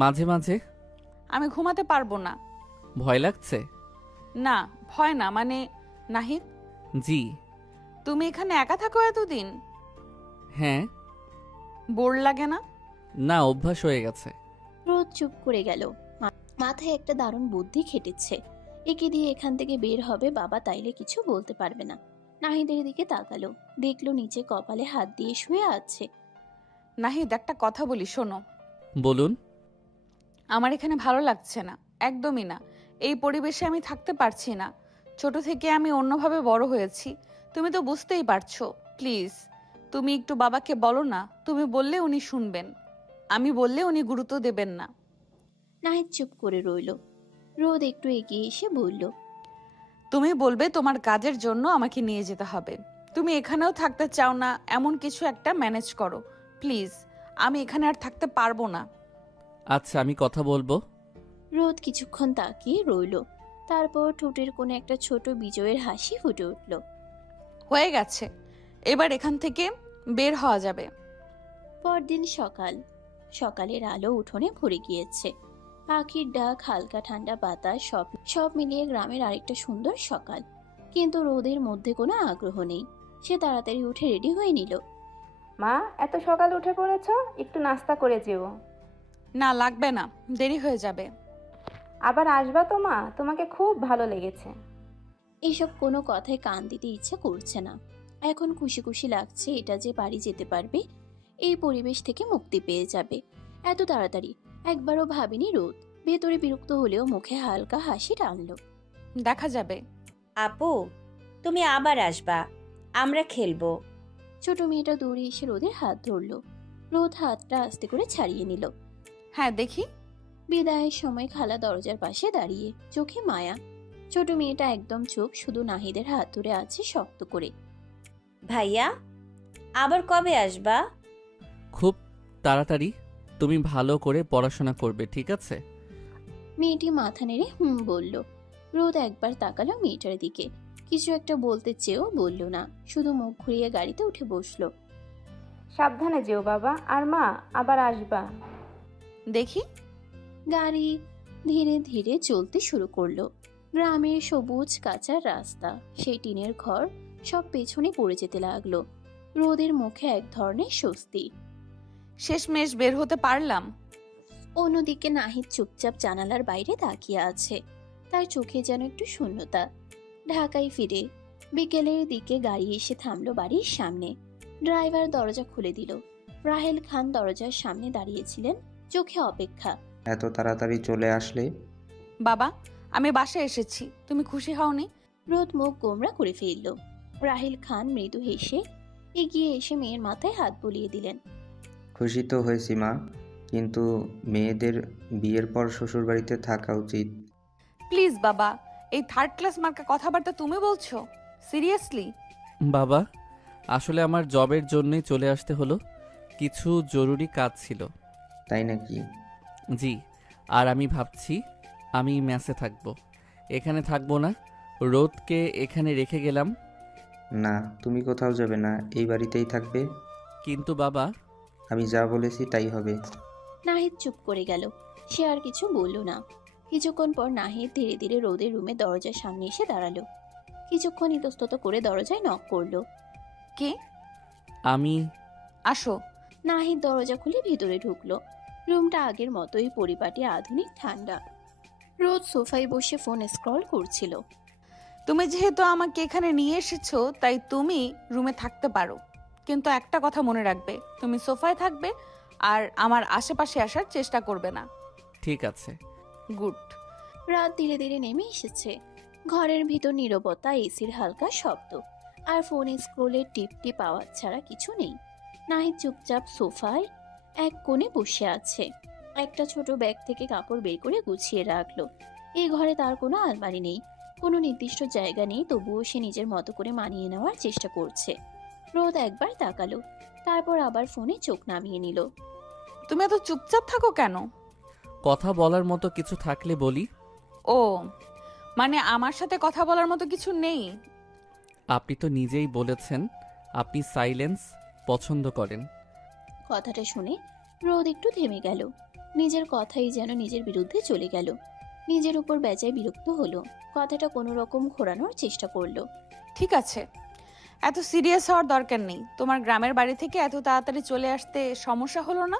মাঝে মাঝে। আমি ঘুমাতে পারবো না। ভয় লাগছে? না, ভয় না, মানে নাহিদ, জি। তুমি এখানে একা থাকো এতদিন? হ্যাঁ। বোর লাগে না? না, অভ্যাস হয়ে গেছে। রোদ চুপ করে গেল। মাথায় একটা দারুণ বুদ্ধি খেটেছে। একে দিয়ে এখান থেকে বের হবে বাবা তাইলে কিছু বলতে পারবে না। নাহিদের দিকে তাকালো, দেখলো নিচে কপালে হাত দিয়ে শুয়ে আছে। নাহিদ, একটা কথা বলি, শোনো। বলুন। আমার এখানে ভালো লাগছে না, একদমই না। এই পরিবেশে আমি থাকতে পারছি না। ছোট থেকে আমি অন্যভাবে বড় হয়েছি, তুমি তো বুঝতেই পারছো। প্লিজ তুমি একটু বাবাকে বলো না। তুমি বললে উনি শুনবেন, আমি বললে উনি গুরুত্ব দেবেন না। নাহিদ চুপ করে রইল। রোদ একটু এগিয়ে এসে বলল, তুমি বলবে তোমার কাজের জন্য আমাকে নিয়ে যেতে হবে। তুমি এখানেও থাকতে চাও না, এমন কিছু একটা ম্যানেজ করো প্লিজ। আমি এখানে আর থাকতে পারবো না। আচ্ছা, আমি কথা বলবো। রোদ কিছুক্ষণ তাকিয়ে রইল, তারপর ঠোঁটের কোণে একটা ছোট বিজয়ের হাসি ফুটে উঠল। হয়ে গেছে, এবার এখান থেকে বের হওয়া যাবে। পরদিন সকাল। সকালের আলো উঠোনে ভরে গিয়েছে। পাখির ডাক, হালকা ঠান্ডা বাতাস, সব মিলিয়ে গ্রামের আরেকটা সুন্দর সকাল। কিন্তু রোদের মধ্যে কোনো আগ্রহ নেই। সে তাড়াতাড়ি উঠে রেডি হয়ে নিল। মা, এত সকাল উঠে পড়েছো, একটু নাস্তা করে যেও। না, লাগবে না, দেরি হয়ে যাবে। আবার আসবা তো মা, তোমাকে খুব ভালো লেগেছে। এইসব কোনো কথায় কান দিতে ইচ্ছে করছে না। এখন খুশি খুশি লাগছে এটা যে বাড়ি যেতে পারবে, এই পরিবেশ থেকে মুক্তি পেয়ে যাবে। এত তাড়াতাড়ি একবারও ভাবিনি রোদ। ভেতরে বিরক্ত হলেও মুখে হালকা হাসি টানলো। দেখা যাবে। আপু, তুমি আবার আসবা, আমরা খেলবো। ছোট মেয়েটা দৌড়ে এসে রোদের হাত ধরলো। রোদ হাতটা আস্তে করে ছাড়িয়ে নিল। হ্যাঁ, দেখি। বিদায়ের সময় খালা দরজার পাশে দাঁড়িয়ে, চোখে মায়া। ছোট মেয়েটা একদম চুপ, শুধু নাহিদের হাত ধরে আছে শক্ত করে। ভাইয়া, আবার কবে আসবা? খুব তাড়াতাড়ি। তুমি ভালো করে পড়াশোনা করবে, ঠিক আছে? মেয়েটি মাথা নেড়ে বলল। রোদ একবার তাকালো মেয়েটার দিকে, কিছু একটা বলতে চেয়েও বলল না, শুধু মুখ ঘুরিয়ে গাড়িতে উঠে বসলো। সাবধানে যেও বাবা, আর মা আবার আসবা। দেখি। গাড়ি ধীরে ধীরে চলতে শুরু করলো। গ্রামের সবুজ কাঁচা রাস্তা, সেই টিনের ঘর, সব পেছনে পড়ে যেতে লাগলো। রোদের মুখে এক ধরনের স্বস্তি। শেষমেশ বের হতে পারলাম। অন্যদিকে নাহিদ চুপচাপ জানালার বাইরে তাকিয়ে আছে, তার চোখে যেন একটু শূন্যতা। ঢাকায় ফিরে বিকেলের দিকে গাড়ি এসে থামলো বাড়ির সামনে। ড্রাইভার দরজা খুলে দিল। রাহেল খান দরজার সামনে দাঁড়িয়েছিলেন, চোখে অপেক্ষা। এত তাড়াতাড়ি চলে আসলে? বাবা, আমি বাসায় এসেছি, তুমি খুশি হওনি? রোদ মুখ গোমরা করে ফেলল। রাহেল খান মৃদু হেসে এগিয়ে এসে মেয়ের মাথায় হাত বুলিয়ে দিলেন। খুশি তো হয়েছি মা, কিন্তু মেয়েদের বিয়ের পর শ্বশুরবাড়িতে থাকা উচিত। প্লিজ বাবা, এই থার্ড ক্লাস মার্কা কথাবার্তা তুমি বলছো? সিরিয়াসলি? বাবা, আসলে আমার জবের জন্যই চলে আসতে হলো, কিছু জরুরি কাজ ছিল। তাই নাকি? জি। আর আমি ভাবছি আমি মেসে থাকবো, এখানে থাকবো না। রোদকে এখানে রেখে গেলাম। না, তুমি কোথাও যাবে না, এই বাড়িতেই থাকবে। কিন্তু বাবা। আমি যা বলেছি তাই হবে। নাহিদ চুপ করে গেল, সে আর কিছু বলল না। কিছুক্ষণ পর নাহিদ ধীরে ধীরে রোদের রুমে দরজার সামনে এসে দাঁড়ালো। কিছুক্ষণ ইতস্তত করে দরজায় নক করলো। কে? আমি। আসো। নাহিদ দরজা খুলে ভিতরে ঢুকলো। রুমটা আগের মতোই পরিপাটি, আধুনিক, ঠান্ডা। রোদ সোফায় বসে ফোন স্ক্রল করছিল। তুমি যেহেতু আমাকে এখানে নিয়ে এসেছো, তাই তুমি রুমে থাকতে পারো, কিন্তু একটা কথা মনে রাখবে, তুমি সোফায় থাকবে আর আমার আশেপাশে আসার চেষ্টা করবে না। ঠিক আছে। গুড। রাত ধীরে ধীরে নেমে এসেছে। ঘরের ভিতর নীরবতা, এসির হালকা শব্দ আর ফোনে স্ক্রোলের টিপ টিপ আওয়াজ ছাড়া কিছু নেই। নাহিদ চুপচাপ সোফায় এক কোণে বসে আছে। একটা ছোট ব্যাগ থেকে কাপড় বের করে গুছিয়ে রাখলো। এই ঘরে তার কোনো আলমারি নেই, কোনো নির্দিষ্ট জায়গা নেই, তবুও সে নিজের মতো করে মানিয়ে নেওয়ার চেষ্টা করছে। রোদ একবার তাকালো, তারপর আবার ফোনে চোখ নামিয়ে নিল। তুমি এত চুপচাপ থাকো কেন? কথা বলার মতো কিছু থাকলে বলি। ও, মানে আমার সাথে কথা বলার মতো কিছু নেই? আপনি তো নিজেই বলেছেন আপনি সাইলেন্স পছন্দ করেন। কথাটা শুনে রোদ একটু থেমে গেল। নিজের কথাই যেন নিজের বিরুদ্ধে চলে গেল। নিজের উপর বেজায় বিরক্ত হলো। কথাটা কোনো রকম ঘোরানোর চেষ্টা করলো। ঠিক আছে, এত সিরিয়াস হওয়ার দরকার নেই। তোমার গ্রামের বাড়ি থেকে এত তাড়াতাড়ি চলে আসতে সমস্যা হলো না?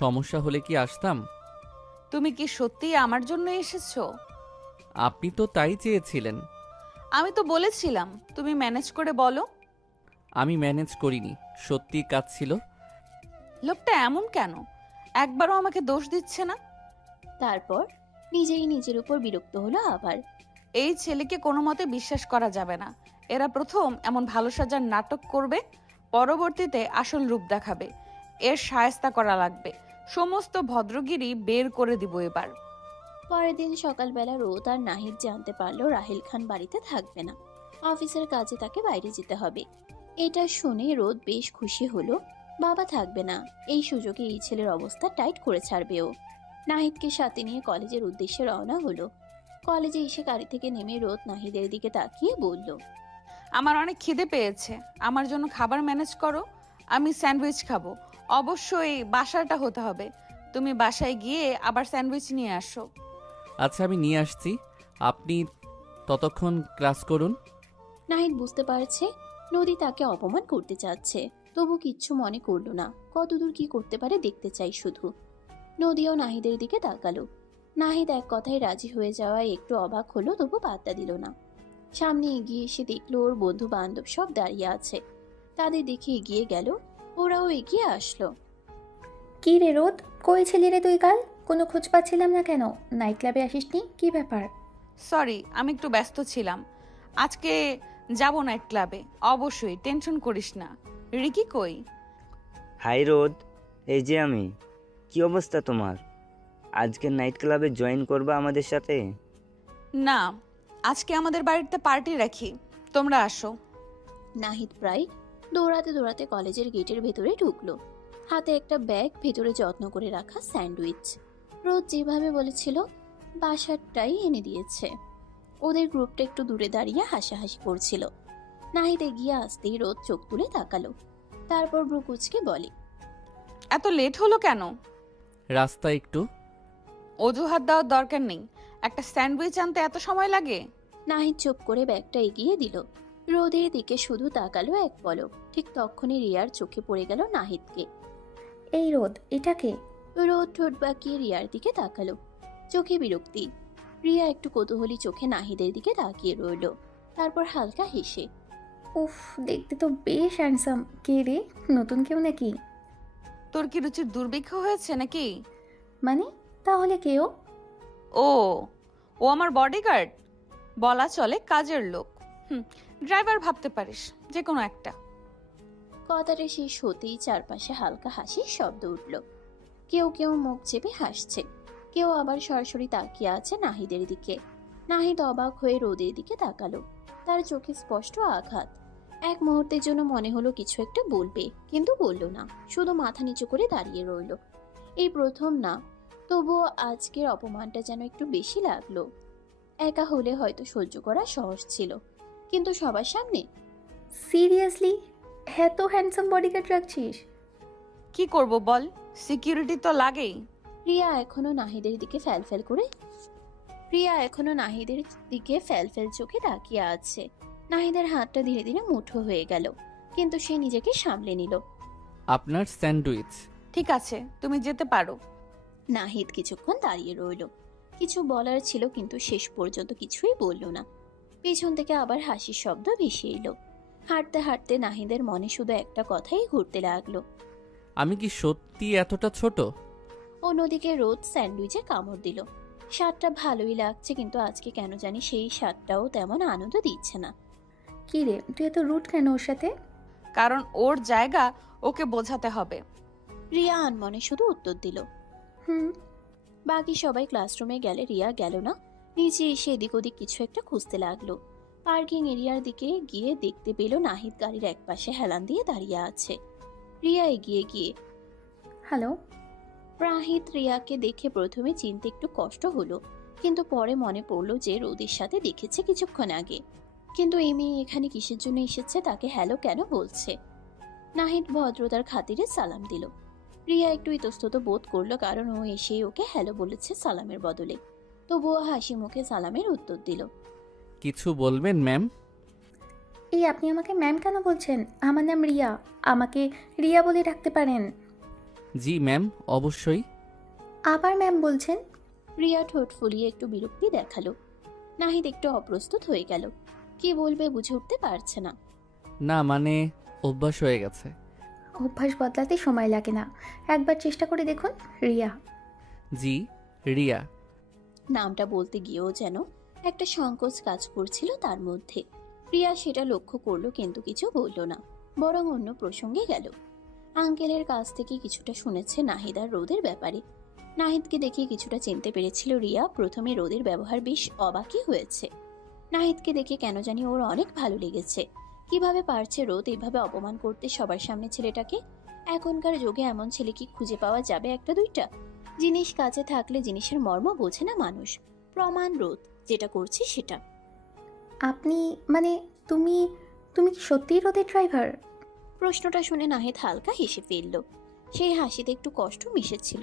সমস্যা হলে কি আসতাম? তুমি কি সত্যিই আমার জন্য এসেছো? আপনি তো তাই চেয়েছিলেন। আমি তো বলেছিলাম তুমি ম্যানেজ করে বলো। আমি ম্যানেজ করিনি, সত্যি কাজ ছিল। লোকটা এমন কেন? একবারও আমাকে দোষ দিচ্ছে না। তারপর নিজেই নিজের উপর বিরক্ত হলো আবার। এই ছেলেকে কোনো মতে বিশ্বাস করা যাবে না। এরা প্রথম এমন ভালো সাজার নাটক করবে, পরবর্তীতে আসল রূপ দেখাবে। এর শায়েস্তা করা লাগবে। সমস্ত ভদ্রগিরি বের করে দিব এবার। পরের দিন সকালবেলা রোদ আর নাহিদ জানতে পারলো রাহিল খান বাড়িতে থাকবে না। অফিসের কাজে তাকে বাইরে যেতে হবে। এটা শুনে রোদ বেশ খুশি হলো। বাবা থাকবে না, এই সুযোগে এই ছেলের অবস্থা টাইট করে ছাড়বে ও। নাহিদকে সাথে নিয়ে কলেজের উদ্দেশ্যে রওনা হলো। কলেজে এসে গাড়ি থেকে নেমে রোদ নাহিদের দিকে তাকিয়ে বলল, আমার অনেক খিদে পেয়েছে, আমার জন্য খাবার ম্যানেজ করো। আমি স্যান্ডউইচ খাবো। অবশ্যই বাসাটা হতে হবে। তুমি বাসায় গিয়ে আবার স্যান্ডউইচ নিয়ে আসো। আচ্ছা, আমি নিয়ে আসছি, আপনি ততক্ষণ ক্লাস করুন। নাহিদ বুঝতে পারছে নদী তাকে অপমান করতে চাচ্ছে, তবু কিচ্ছু মনে করলো না। কতদূর কি করতে পারে দেখতে চাই শুধু। নদীও নাহিদের দিকে তাকালো। নাহিদ এক কথায় রাজি হয়ে যাওয়ায় একটু অবাক হলো, তবু পাত্তা দিল না। সামনে এগিয়ে এসে দেখলো ওর বন্ধু বান্ধব সব দাঁড়িয়ে আছে। তাদের দেখে এগিয়ে গেল, ওরাও এগিয়ে আসলো। কি রে রোদ, কই ছিলি রে তুই কাল? কোনো খোঁজ পাচ্ছিলাম না কেন? নাইট ক্লাবে আসিসনি, কি ব্যাপার? সরি, আমি একটু ব্যস্ত ছিলাম। আজকে যাব নাইট ক্লাবে। অবশ্যই, টেনশন করিস না। রিকি কই? হাই রোদ, এই যে আমি। কি অবস্থা তোমার? আজকে নাইট ক্লাবে জয়েন করবা আমাদের সাথে? না, আজকে আমাদের বাড়িতে পার্টি রাখি, তোমরা আসো। নাহিদ প্রায় দৌড়াতে দৌড়াতে কলেজের গেটের ভেতরে ঢুকলো। হাতে একটা ব্যাগ, ভেতরে যত্ন করে রাখা স্যান্ডউইচ। রোদ যেভাবে বলেছিল বাসারটাই এনে দিয়েছে। ওদের গ্রুপটা একটু দূরে দাঁড়িয়ে হাসাহাসি করছিল। নাহিদ এগিয়ে আসতেই রোদ চোখ তুলে তাকালো। তারপর ব্রু কুচকে বলে, এত লেট হলো কেন? রাস্তা একটু। অজুহাত দেওয়ার দরকার নেই। একটা স্যান্ডউইচ আনতে এত সময় লাগে? নাহিদ চুপ করে ব্যাগটা এগিয়ে দিল। রোদের দিকে শুধু তাকালো এক পলক। ঠিক তখনই রিয়ার চোখে পড়ে গেল নাহিদকে। এই রোদ, এটাকে? রোদ ঠোঁট বাঁকিয়ে রিয়ার দিকে তাকালো, চোখে বিরক্তি। রিয়া একটু কৌতূহলী চোখে নাহিদের দিকে তাকিয়ে রইল, তারপর হালকা হেসে, উফ, দেখতে তো বেশ হ্যান্ডসাম। কে রে, নতুন কেউ নাকি? তোর কি রুচির দুর্ভিক্ষ হয়েছে নাকি? মানে তাহলে কেউ? ও ও আমার বডিগার্ড, বলা চলে কাজের লোক। ড্রাইভার ভাবতে পারিস, যে কোনো একটা। কথাটা শেষ হতেই চারপাশে হালকা হাসির শব্দ উঠল। কেউ কেউ মুখ চেপে হাসছে, কেউ আবার সরাসরি তাকিয়ে আছে নাহিদের দিকে। নাহিদ অবাক হয়ে রোদের দিকে তাকালো। তার চোখে স্পষ্ট আঘাত। এক মুহূর্তের জন্য মনে হলো কিছু একটা বলবে, কিন্তু বলল না, শুধু মাথা নিচু করে দাঁড়িয়ে রইল। এই প্রথম না, তবুও আজকের অপমানটা যেন একটু বেশি লাগলো। একা হলে হয়তো সহ্য করা সহজ ছিল, কিন্তু সবার সামনে? সিরিয়াসলি, এত হ্যান্ডসাম বডিগার্ড রাখছিস? কি করব বল, সিকিউরিটি তো লাগেই। রিয়া এখনো নাহিদের দিকে ফ্যালফেল চোখে তাকিয়ে আছে। নাহিদের হাতটা ধীরে ধীরে মুঠো হয়ে গেল, কিন্তু সে নিজেকে সামলে নিল। আপনার স্যান্ডউইচ। ঠিক আছে, তুমি যেতে পারো। নাহিদ কিছুক্ষণ দাঁড়িয়ে রইল। কিছু বলার ছিল, কিন্তু শেষ পর্যন্ত কিছুই বলল না। পেছন থেকে আবার হাসির শব্দ ভেসে এলো। হাঁটতে হাঁটতে নাহিদের মনে শুধু একটা কথাই ঘুরতে লাগলো। আমি কি সত্যি এতটা ছোট? অন্যদিকে রোদ স্যান্ডউইচে কামড় দিল। স্বাদটা ভালোই লাগছে, কিন্তু আজকে কেন জানি সেই স্বাদটাও তেমন আনন্দ দিচ্ছে না। কী রে, তুই এত রুট কেন ওর সাথে? কারণ ওর জায়গা ওকে বোঝাতে হবে। রিয়া আনমনে শুধু উত্তর দিল। হুম। বাকি সবাই ক্লাসরুমে গেলে রিয়া গেল না। নিচে এসে এদিক ওদিক কিছু একটা খুঁজতে লাগলো। পার্কিং এরিয়ার দিকে গিয়ে দেখতে পেল নাহিদ গাড়ির একপাশে হেলান দিয়ে দাঁড়িয়ে আছে। রিয়া এগিয়ে গিয়ে, হ্যালো। নাহিদ রিয়াকে দেখে প্রথমে চিনতে একটু কষ্ট হলো, কিন্তু পরে মনে পড়লো যে রোদের সাথে দেখেছে কিছুক্ষণ আগে। কিন্তু এই মেয়ে এখানে কিসের জন্য এসেছে, তাকে হ্যালো কেন বলছে? নাহিদ ভদ্রতার খাতিরে সালাম দিল। রিয়া একটু ইতস্তত বোধ করলো, কারণ ও এসেই ওকে হ্যালো বলেছে সালামের বদলে। তবুও হাসি মুখে সালামের উত্তর দিল। কিছু বলবেন ম্যাম? এই আপনি আমাকে ম্যাম কেন বলছেন? আমার নাম রিয়া, আমাকে রিয়া বলে ডাকতে পারেন। জি ম্যাম, অবশ্যই। আবার ম্যাম বলছেন? রিয়া ঠোঁট ফুলিয়ে একটু বিরক্তি দেখালো। নাহিদ একটু অপ্রস্তুত হয়ে গেল, কি বলবে বুঝে উঠতে পারছে না। না মানে অভ্যাস হয়ে গেছে। অভ্যাস বদলাতে সময় লাগে না, একবার চেষ্টা করে দেখুন। রিয়া। জি, রিয়া। নামটা বলতে গিয়েও যেন একটা সংকোচ কাজ করছিল তার মধ্যে। রিয়া সেটা লক্ষ্য করলো, কিন্তু কিছু বলল না, বরং অন্য প্রসঙ্গে গেল। আঙ্কেলের কাছ থেকে কিছুটা শুনেছে নাহিদ আর রোদের ব্যাপারে। নাহিদকে দেখে কিছুটা চিনতে পেরেছিল রিয়া। প্রথমে রোদের ব্যবহার বেশ অবাকই হয়েছে। নাহিদকে দেখে কেন জানি ওর অনেক ভালো লেগেছে। কিভাবে পারছে রোদ এইভাবে অপমান করতে সবার সামনে ছেলেটাকে? এখনকার যুগে এমন ছেলে কি খুঁজে পাওয়া যাবে একটা দুইটা? জিনিস কাছে থাকলে জিনিসের মর্ম বোঝে না মানুষ। প্রমাণ রোদ, যেটা করছি সেটা। আপনি মানে তুমি তুমি কি সত্যিই রোদের ড্রাইভার? প্রশ্নটা শুনে নাহিদ হালকা হেসে ফেলল। সেই হাসিতে একটু কষ্ট মিশেছিল।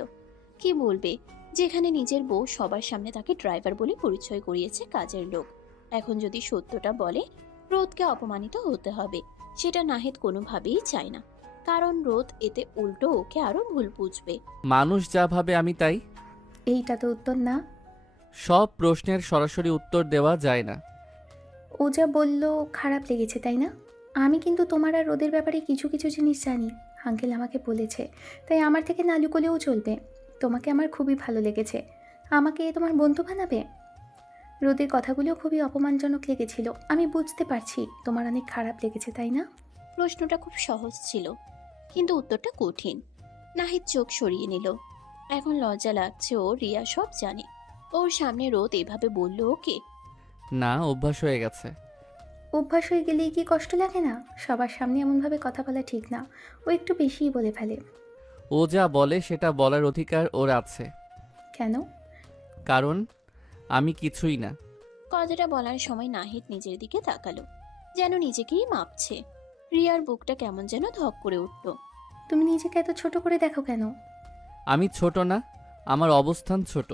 কি বলবে, যেখানে নিজের বউ সবার সামনে তাকে ড্রাইভার বলে পরিচয় করিয়েছে কাজের লোক, এখন যদি সত্যটা বলে রোদকে অপমানিত হতে হবে। সেটা নাহিদ কোনোভাবেই চায় না, কারণ রোদ এতে উল্টো ওকে আরো ভুল বুঝবে। মানুষ যা ভাবে আমি তাই। এইটা তো উত্তর না। সব প্রশ্নের সরাসরি উত্তর দেওয়া যায় না। ও যা বলল খারাপ লেগেছে তাই না? আমি কিন্তু তোমার আর রোদের ব্যাপারে কিছু কিছু জিনিস জানি, আঙ্কেল আমাকে বলেছে, তাই আমার থেকে না লুকোলেও চলবে। তোমাকে আমার খুবই ভালো লেগেছে, আমাকে তোমার বন্ধু বানাবে? রোদের কথাগুলো খুবই অপমানজনক লেগেছিল, আমি বুঝতে পারছি তোমার অনেক খারাপ লেগেছে তাই না? প্রশ্নটা খুব সহজ ছিল, কিন্তু উত্তরটা কঠিন। নাহিদ চোখ সরিয়ে নিল। এখন লজ্জা লাগছে, ও রিয়া সব জানে। ওর সামনে রোদ এভাবে বলল ওকে। না, অভ্যাস হয়ে গেছে। অভ্যাস হয়ে গেলেই কি কষ্ট লাগে না? সবার সামনে এমনভাবে কথা বলা ঠিক না, ও একটু বেশিই বলে ফেলে। ও যা বলে সেটা বলার অধিকার ওর আছে। কেন? কারণ আমি কিছুই না। কথাটা বলার সময় নাহিদ নিজের দিকে তাকালো, যেন নিজেকেই মাপছে। রিয়ার বুকটা কেমন যেন ধক করে উঠল। তুমি নিজেকে এত ছোট করে দেখো কেন? আমি ছোট না, আমার অবস্থান ছোট।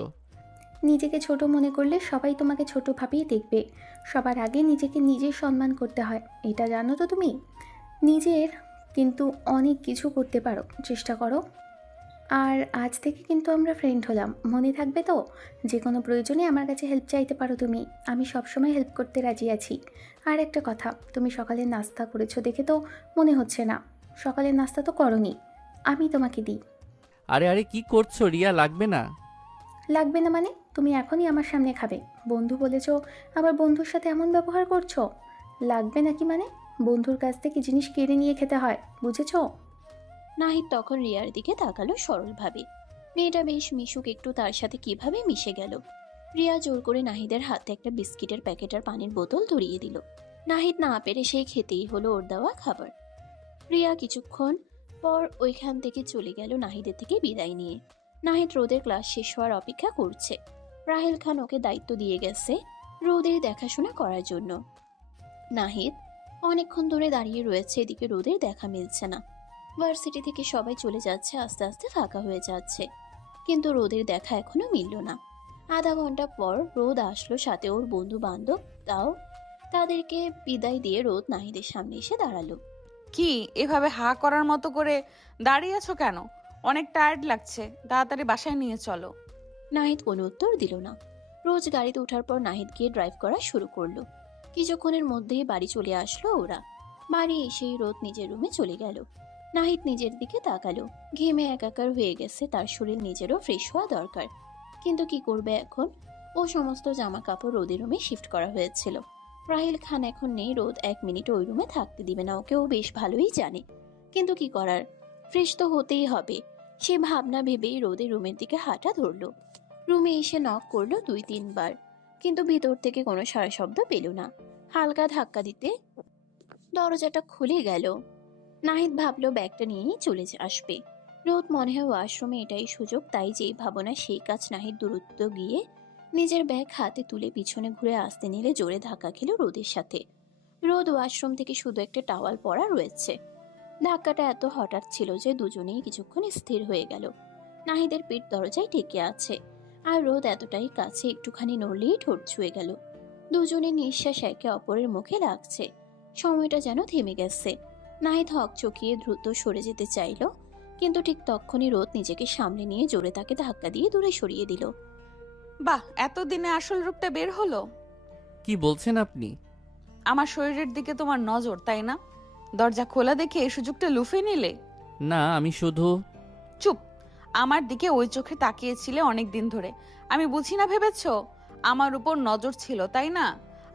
নিজেকে ছোট মনে করলে সবাই তোমাকে ছোট ভাবেই দেখবে। সবার আগে নিজেকে নিজের সম্মান করতে হয়, এটা জানো তো তুমি? নিজের কিন্তু অনেক কিছু করতে পারো, চেষ্টা করো। আর আজ থেকে কিন্তু আমরা ফ্রেন্ড হলাম, মনে থাকবে তো? যে কোনো প্রয়োজনে আমার কাছে হেল্প চাইতে পারো তুমি, আমি সবসময় হেল্প করতে রাজি আছি। আর একটা কথা, তুমি সকালে নাস্তা করেছো দেখে তো মনে হচ্ছে না। সকালের নাস্তা তো করোনি, আমি তোমাকে দিই। আরে আরে কি করছো রিয়া, লাগবে না। লাগবে না মানে? তুমি এখনই আমার সামনে খাবে, বন্ধু বলেছো, আবার বন্ধুর সাথে এমন ব্যবহার করছো। লাগবে নাকি মানে? বন্ধুর কাছ থেকে জিনিস কেড়ে নিয়ে খেতে হয়, বুঝেছো? নাহিদ তখন রিয়ার দিকে তাকালো সরলভাবে। মেয়েটা বেশ মিশুক, একটু তার সাথে কিভাবে মিশে গেল। রিয়া জোর করে নাহিদের হাতে একটা বিস্কিটের প্যাকেট আর পানির বোতল ধরিয়ে দিল। নাহিদ না পেরে সেই খেতেই হলো ওর দেওয়া খাবার। রিয়া কিছুক্ষণ পর ওইখান থেকে চলে গেল নাহিদের থেকে বিদায় নিয়ে। নাহিদ রোদের ক্লাস শেষ হওয়ার অপেক্ষা করছে। রাহেল খান ওকে দায়িত্ব দিয়ে গেছে রোদের দেখাশোনা করার জন্য। নাহিদ অনেকক্ষণ ধরে দাঁড়িয়ে রয়েছে, এদিকে রোদের দেখা মিলছে না। ভার্সিটি থেকে সবাই চলে যাচ্ছে, আস্তে আস্তে ফাঁকা হয়ে যাচ্ছে, কিন্তু রোদের দেখা এখনো মিলল না। আধা ঘন্টা পর রোদ আসলো, সাথে ওর বন্ধু বান্ধব। তাও তাদেরকে বিদায় দিয়ে রোদ নাহিদের সামনে এসে দাঁড়ালো। কি এভাবে হা করার মতো করে দাঁড়িয়ে আছো কেন? অনেক টায়ার্ড লাগছে, তাড়াতাড়ি বাসায় নিয়ে চলো। নাহিদ কোনো উত্তর দিল না। রোজ গাড়িতে ওঠার পর নাহিদ গিয়ে ড্রাইভ করা শুরু করলো। কিছুক্ষণের মধ্যেই বাড়ি চলে আসলো ওরা। বাড়ি এসেই রোদ নিজের রুমে চলে গেল। নাহিদ নিজের দিকে তাকালো। ঘেমে একাকার হয়ে গেছে, তার শরীর নিজেরও ফ্রেশ হওয়া দরকার। কিন্তু কি করবে এখন? ও সমস্ত জামা কাপড় রোদের রুমে শিফট করা হয়েছিল। রাহিল খান এখন নেই, রোদ 1 মিনিট ওই রুমে থাকতে দিবে না ওকে, ও বেশ ভালোই জানে। কিন্তু কি করার, ফ্রেশ তো হতেই হবে। সে ভাবনা ভেবেই রোদের রুমের দিকে হাঁটা ধরলো। রুমে এসে নক করলো 2-3 বার, কিন্তু ভিতর থেকে কোনো সাড়া শব্দ পেল না। হালকা ধাক্কা দিতে দরজাটা খুলে গেল। নাহিদ ভাবলো ব্যাগটা নিয়েই চলে আসবে। রোদ মনে হয় ওয়াশরুমে এটাই সুযোগ, তাই যেই ভাবনা সেই কাজ। নাহিদ দূরত্ব গিয়ে নিজের ব্যাগ হাতে তুলে পিছনে ঘুরে আসতে নিলে জোরে ধাক্কা খেল রোদের সাথে। রোদ ওয়াশরুম থেকে শুধু একটা টাওয়াল পরা রয়েছে। ধাক্কাটা এত হঠাৎ ছিল যে দুজনেই কিছুক্ষণ স্থির হয়ে গেল। নাহিদের পিঠ দরজায় ঠেকে আছে, আর রোদ এতটাই কাছে একটুখানি নড়লেই ঠোঁট ছুঁয়ে গেল। দুজনের নিঃশ্বাস একে অপরের মুখে লাগছে। সময়টা যেন থেমে গেছে। নাহিদ হক চকিয়ে দ্রুত সরে যেতে চাইল, কিন্তু ঠিক তখনই রোদ নিজেকে সামলে নিয়ে জোরে তাকে ধাক্কা দিয়ে দূরে সরিয়ে দিল। বাহ, এতদিনে আসল রূপটা বের হলো। কি বলছেন আপনি? আমার শরীরের দিকে তোমার নজর, তাই না? দরজা খোলা দেখে এই সুযোগটা লুফে নিলে। না, আমি শুধু... চুপ। আমার দিকে ওই চোখে তাকিয়েছিলে অনেক দিন ধরে। আমি বুঝি না ভেবেছো আমার উপর নজর ছিল, তাই না?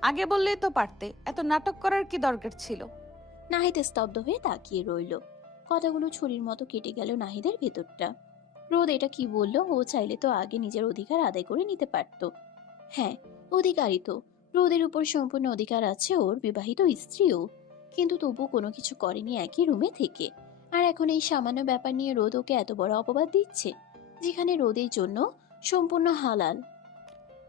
আগে বললেই তো পারতে, এত নাটক করার কি দরকার ছিল? নাহিদ স্তব্ধ হয়ে তাকিয়ে রইল। কথাগুলো ছুরির মতো কেটে গেল নাহিদের ভেতরটা। রোদ এটা কি বলল? ও চাইলে তো আগে নিজের অধিকার আদায় করে নিতে পারত। হ্যাঁ, অধিকারই তো। রোদের উপর সম্পূর্ণ অধিকার আছে ওর, বিবাহিত স্ত্রীও। কিন্তু তবু কোনো কিছু করেনি একই রুমে থেকে। আর এখন এই সামান্য ব্যাপার নিয়ে রোদ ওকে এত বড় অপবাদ দিচ্ছে, যেখানে রোদের জন্য সম্পূর্ণ হালাল।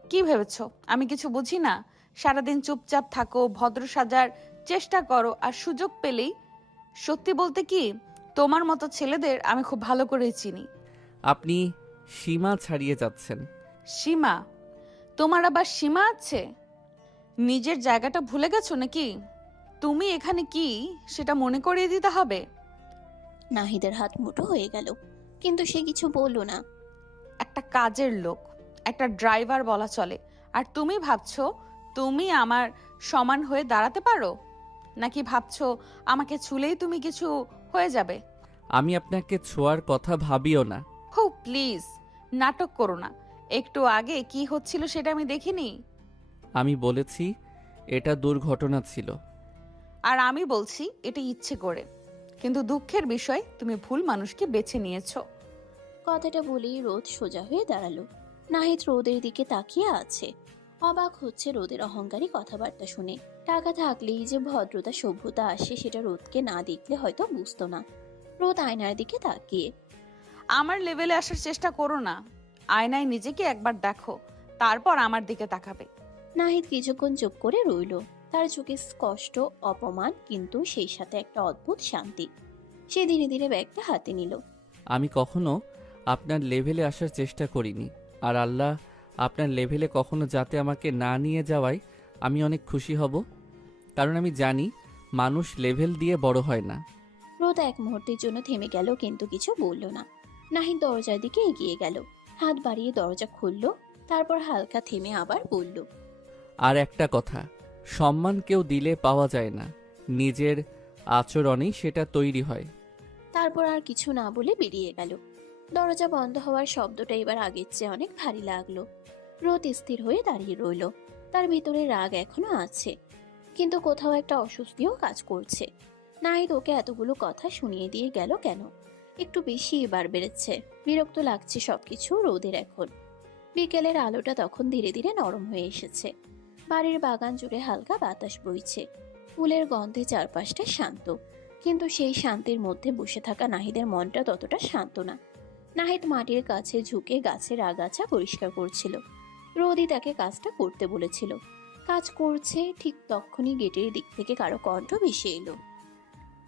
কি ভেবেছো আমি কিছু বুঝি না? সারাদিন চুপচাপ থাকো, ভদ্র সাজার চেষ্টা করো, আর সুযোগ পেলেই... সত্যি বলতে কি, তোমার মতো ছেলেদের আমি খুব ভালো করেই চিনি। আপনি সীমা ছাড়িয়ে যাচ্ছেন। সীমা? তোমার আবার সীমা আছে? নিজের জায়গাটা ভুলে গেছো নাকি? তুমি এখানে কি সেটা মনে করিয়ে দিতে হবে। নাহিদের হাত মুঠো হয়ে গেল, কিন্তু সে কিছু বলল না। একটা কাজের লোক, একটা ড্রাইভার বলা চলে, আর তুমি ভাবছো তুমি আমার সমান হয়ে দাঁড়াতে পারো? নাকি ভাবছো আমাকে ছুলেই তুমি কিছু হয়ে যাবে? আমি আপনাকে ছোঁয়ার কথা ভাবিও না। হো প্লিজ, নাটক করো না। একটু আগে কি হচ্ছিল সেটা আমি দেখিনি। আমি বলেছি এটা দুর্ঘটনা ছিল। আর আমি বলছি এটা ইচ্ছে করে। কিন্তু দুঃখের বিষয়, তুমি ভুল মানুষকে বেছে নিয়েছো। কথাটা বলেই রোদ সোজা হয়ে দাঁড়ালো। নাহিদ রোদের দিকে তাকিয়ে আছে। অবাক হচ্ছে রোদের অহংকারী কথাবার্তা শুনে। টাকা থাকলেই যে ভদ্রতা সভ্যতা আসে সেটা রোদকে না দেখলে হয়তো বুঝতো না। রোদ আয়নার দিকে তাকিয়ে, আমার লেভেলে আসার চেষ্টা করো না। আয়নায় নিজেকে একবার দেখো, তারপর আমার দিকে তাকাবে। নাহিদ কিছুক্ষণ চুপ করে রইল। তার চোখে স্পষ্ট অপমান, কিন্তু সেই সাথে একটা অদ্ভুত শান্তি। সে ধীরে ধীরে ব্যাগটা হাতে নিল। আমি কখনো আপনার লেভেলে আসার চেষ্টা করিনি, আর আল্লাহ আপনার লেভেলে কখনো যাতে আমাকে না নিয়ে যাওয়ায় আমি অনেক খুশি হব, কারণ আমি জানি মানুষ লেভেল দিয়ে বড় হয় না। রোদ এক মুহূর্তের জন্য থেমে গেল, কিন্তু কিছু বলল না। নাহিদ দরজার দিকে এগিয়ে গেল, হাত বাড়িয়ে দরজা খুলল, তারপর হালকা থেমে আবার বলল, আর একটা কথা, সম্মান কেউ দিলে পাওয়া যায় না, নিজের আচরণেই সেটা তৈরি হয়। তারপর আর কিছু না বলে বেরিয়ে গেল। দরজা বন্ধ হওয়ার শব্দটা এবার আগের চেয়ে অনেক ভারী লাগলো। রোদ স্থির হয়ে দাঁড়িয়ে রইল। তার ভিতরে রাগ এখনো আছে, কিন্তু কোথাও একটা অস্বস্তিও কাজ করছে। নাহিদ ওকে এতগুলো কথা শুনিয়ে দিয়ে গেল কেন? একটু বেশি এবার বেড়েছে। বিরক্ত লাগছে সবকিছু রোদের এখন। বিকেলের আলোটা তখন ধীরে ধীরে নরম হয়ে এসেছে। বাড়ির বাগান জুড়ে হালকা বাতাস বইছে। ফুলের গন্ধে চারপাশটা শান্ত, কিন্তু সেই শান্তির মধ্যে বসে থাকা নাহিদের মনটা ততটা শান্ত না। নাহিদ মাটির কাছে ঝুঁকে গাছের আগাছা পরিষ্কার করছিল। রোদই তাকে কাজটা করতে বলেছিল। কাজ করছে, ঠিক তখনই গেটের দিক থেকে কারো কণ্ঠ ভেসে এলো।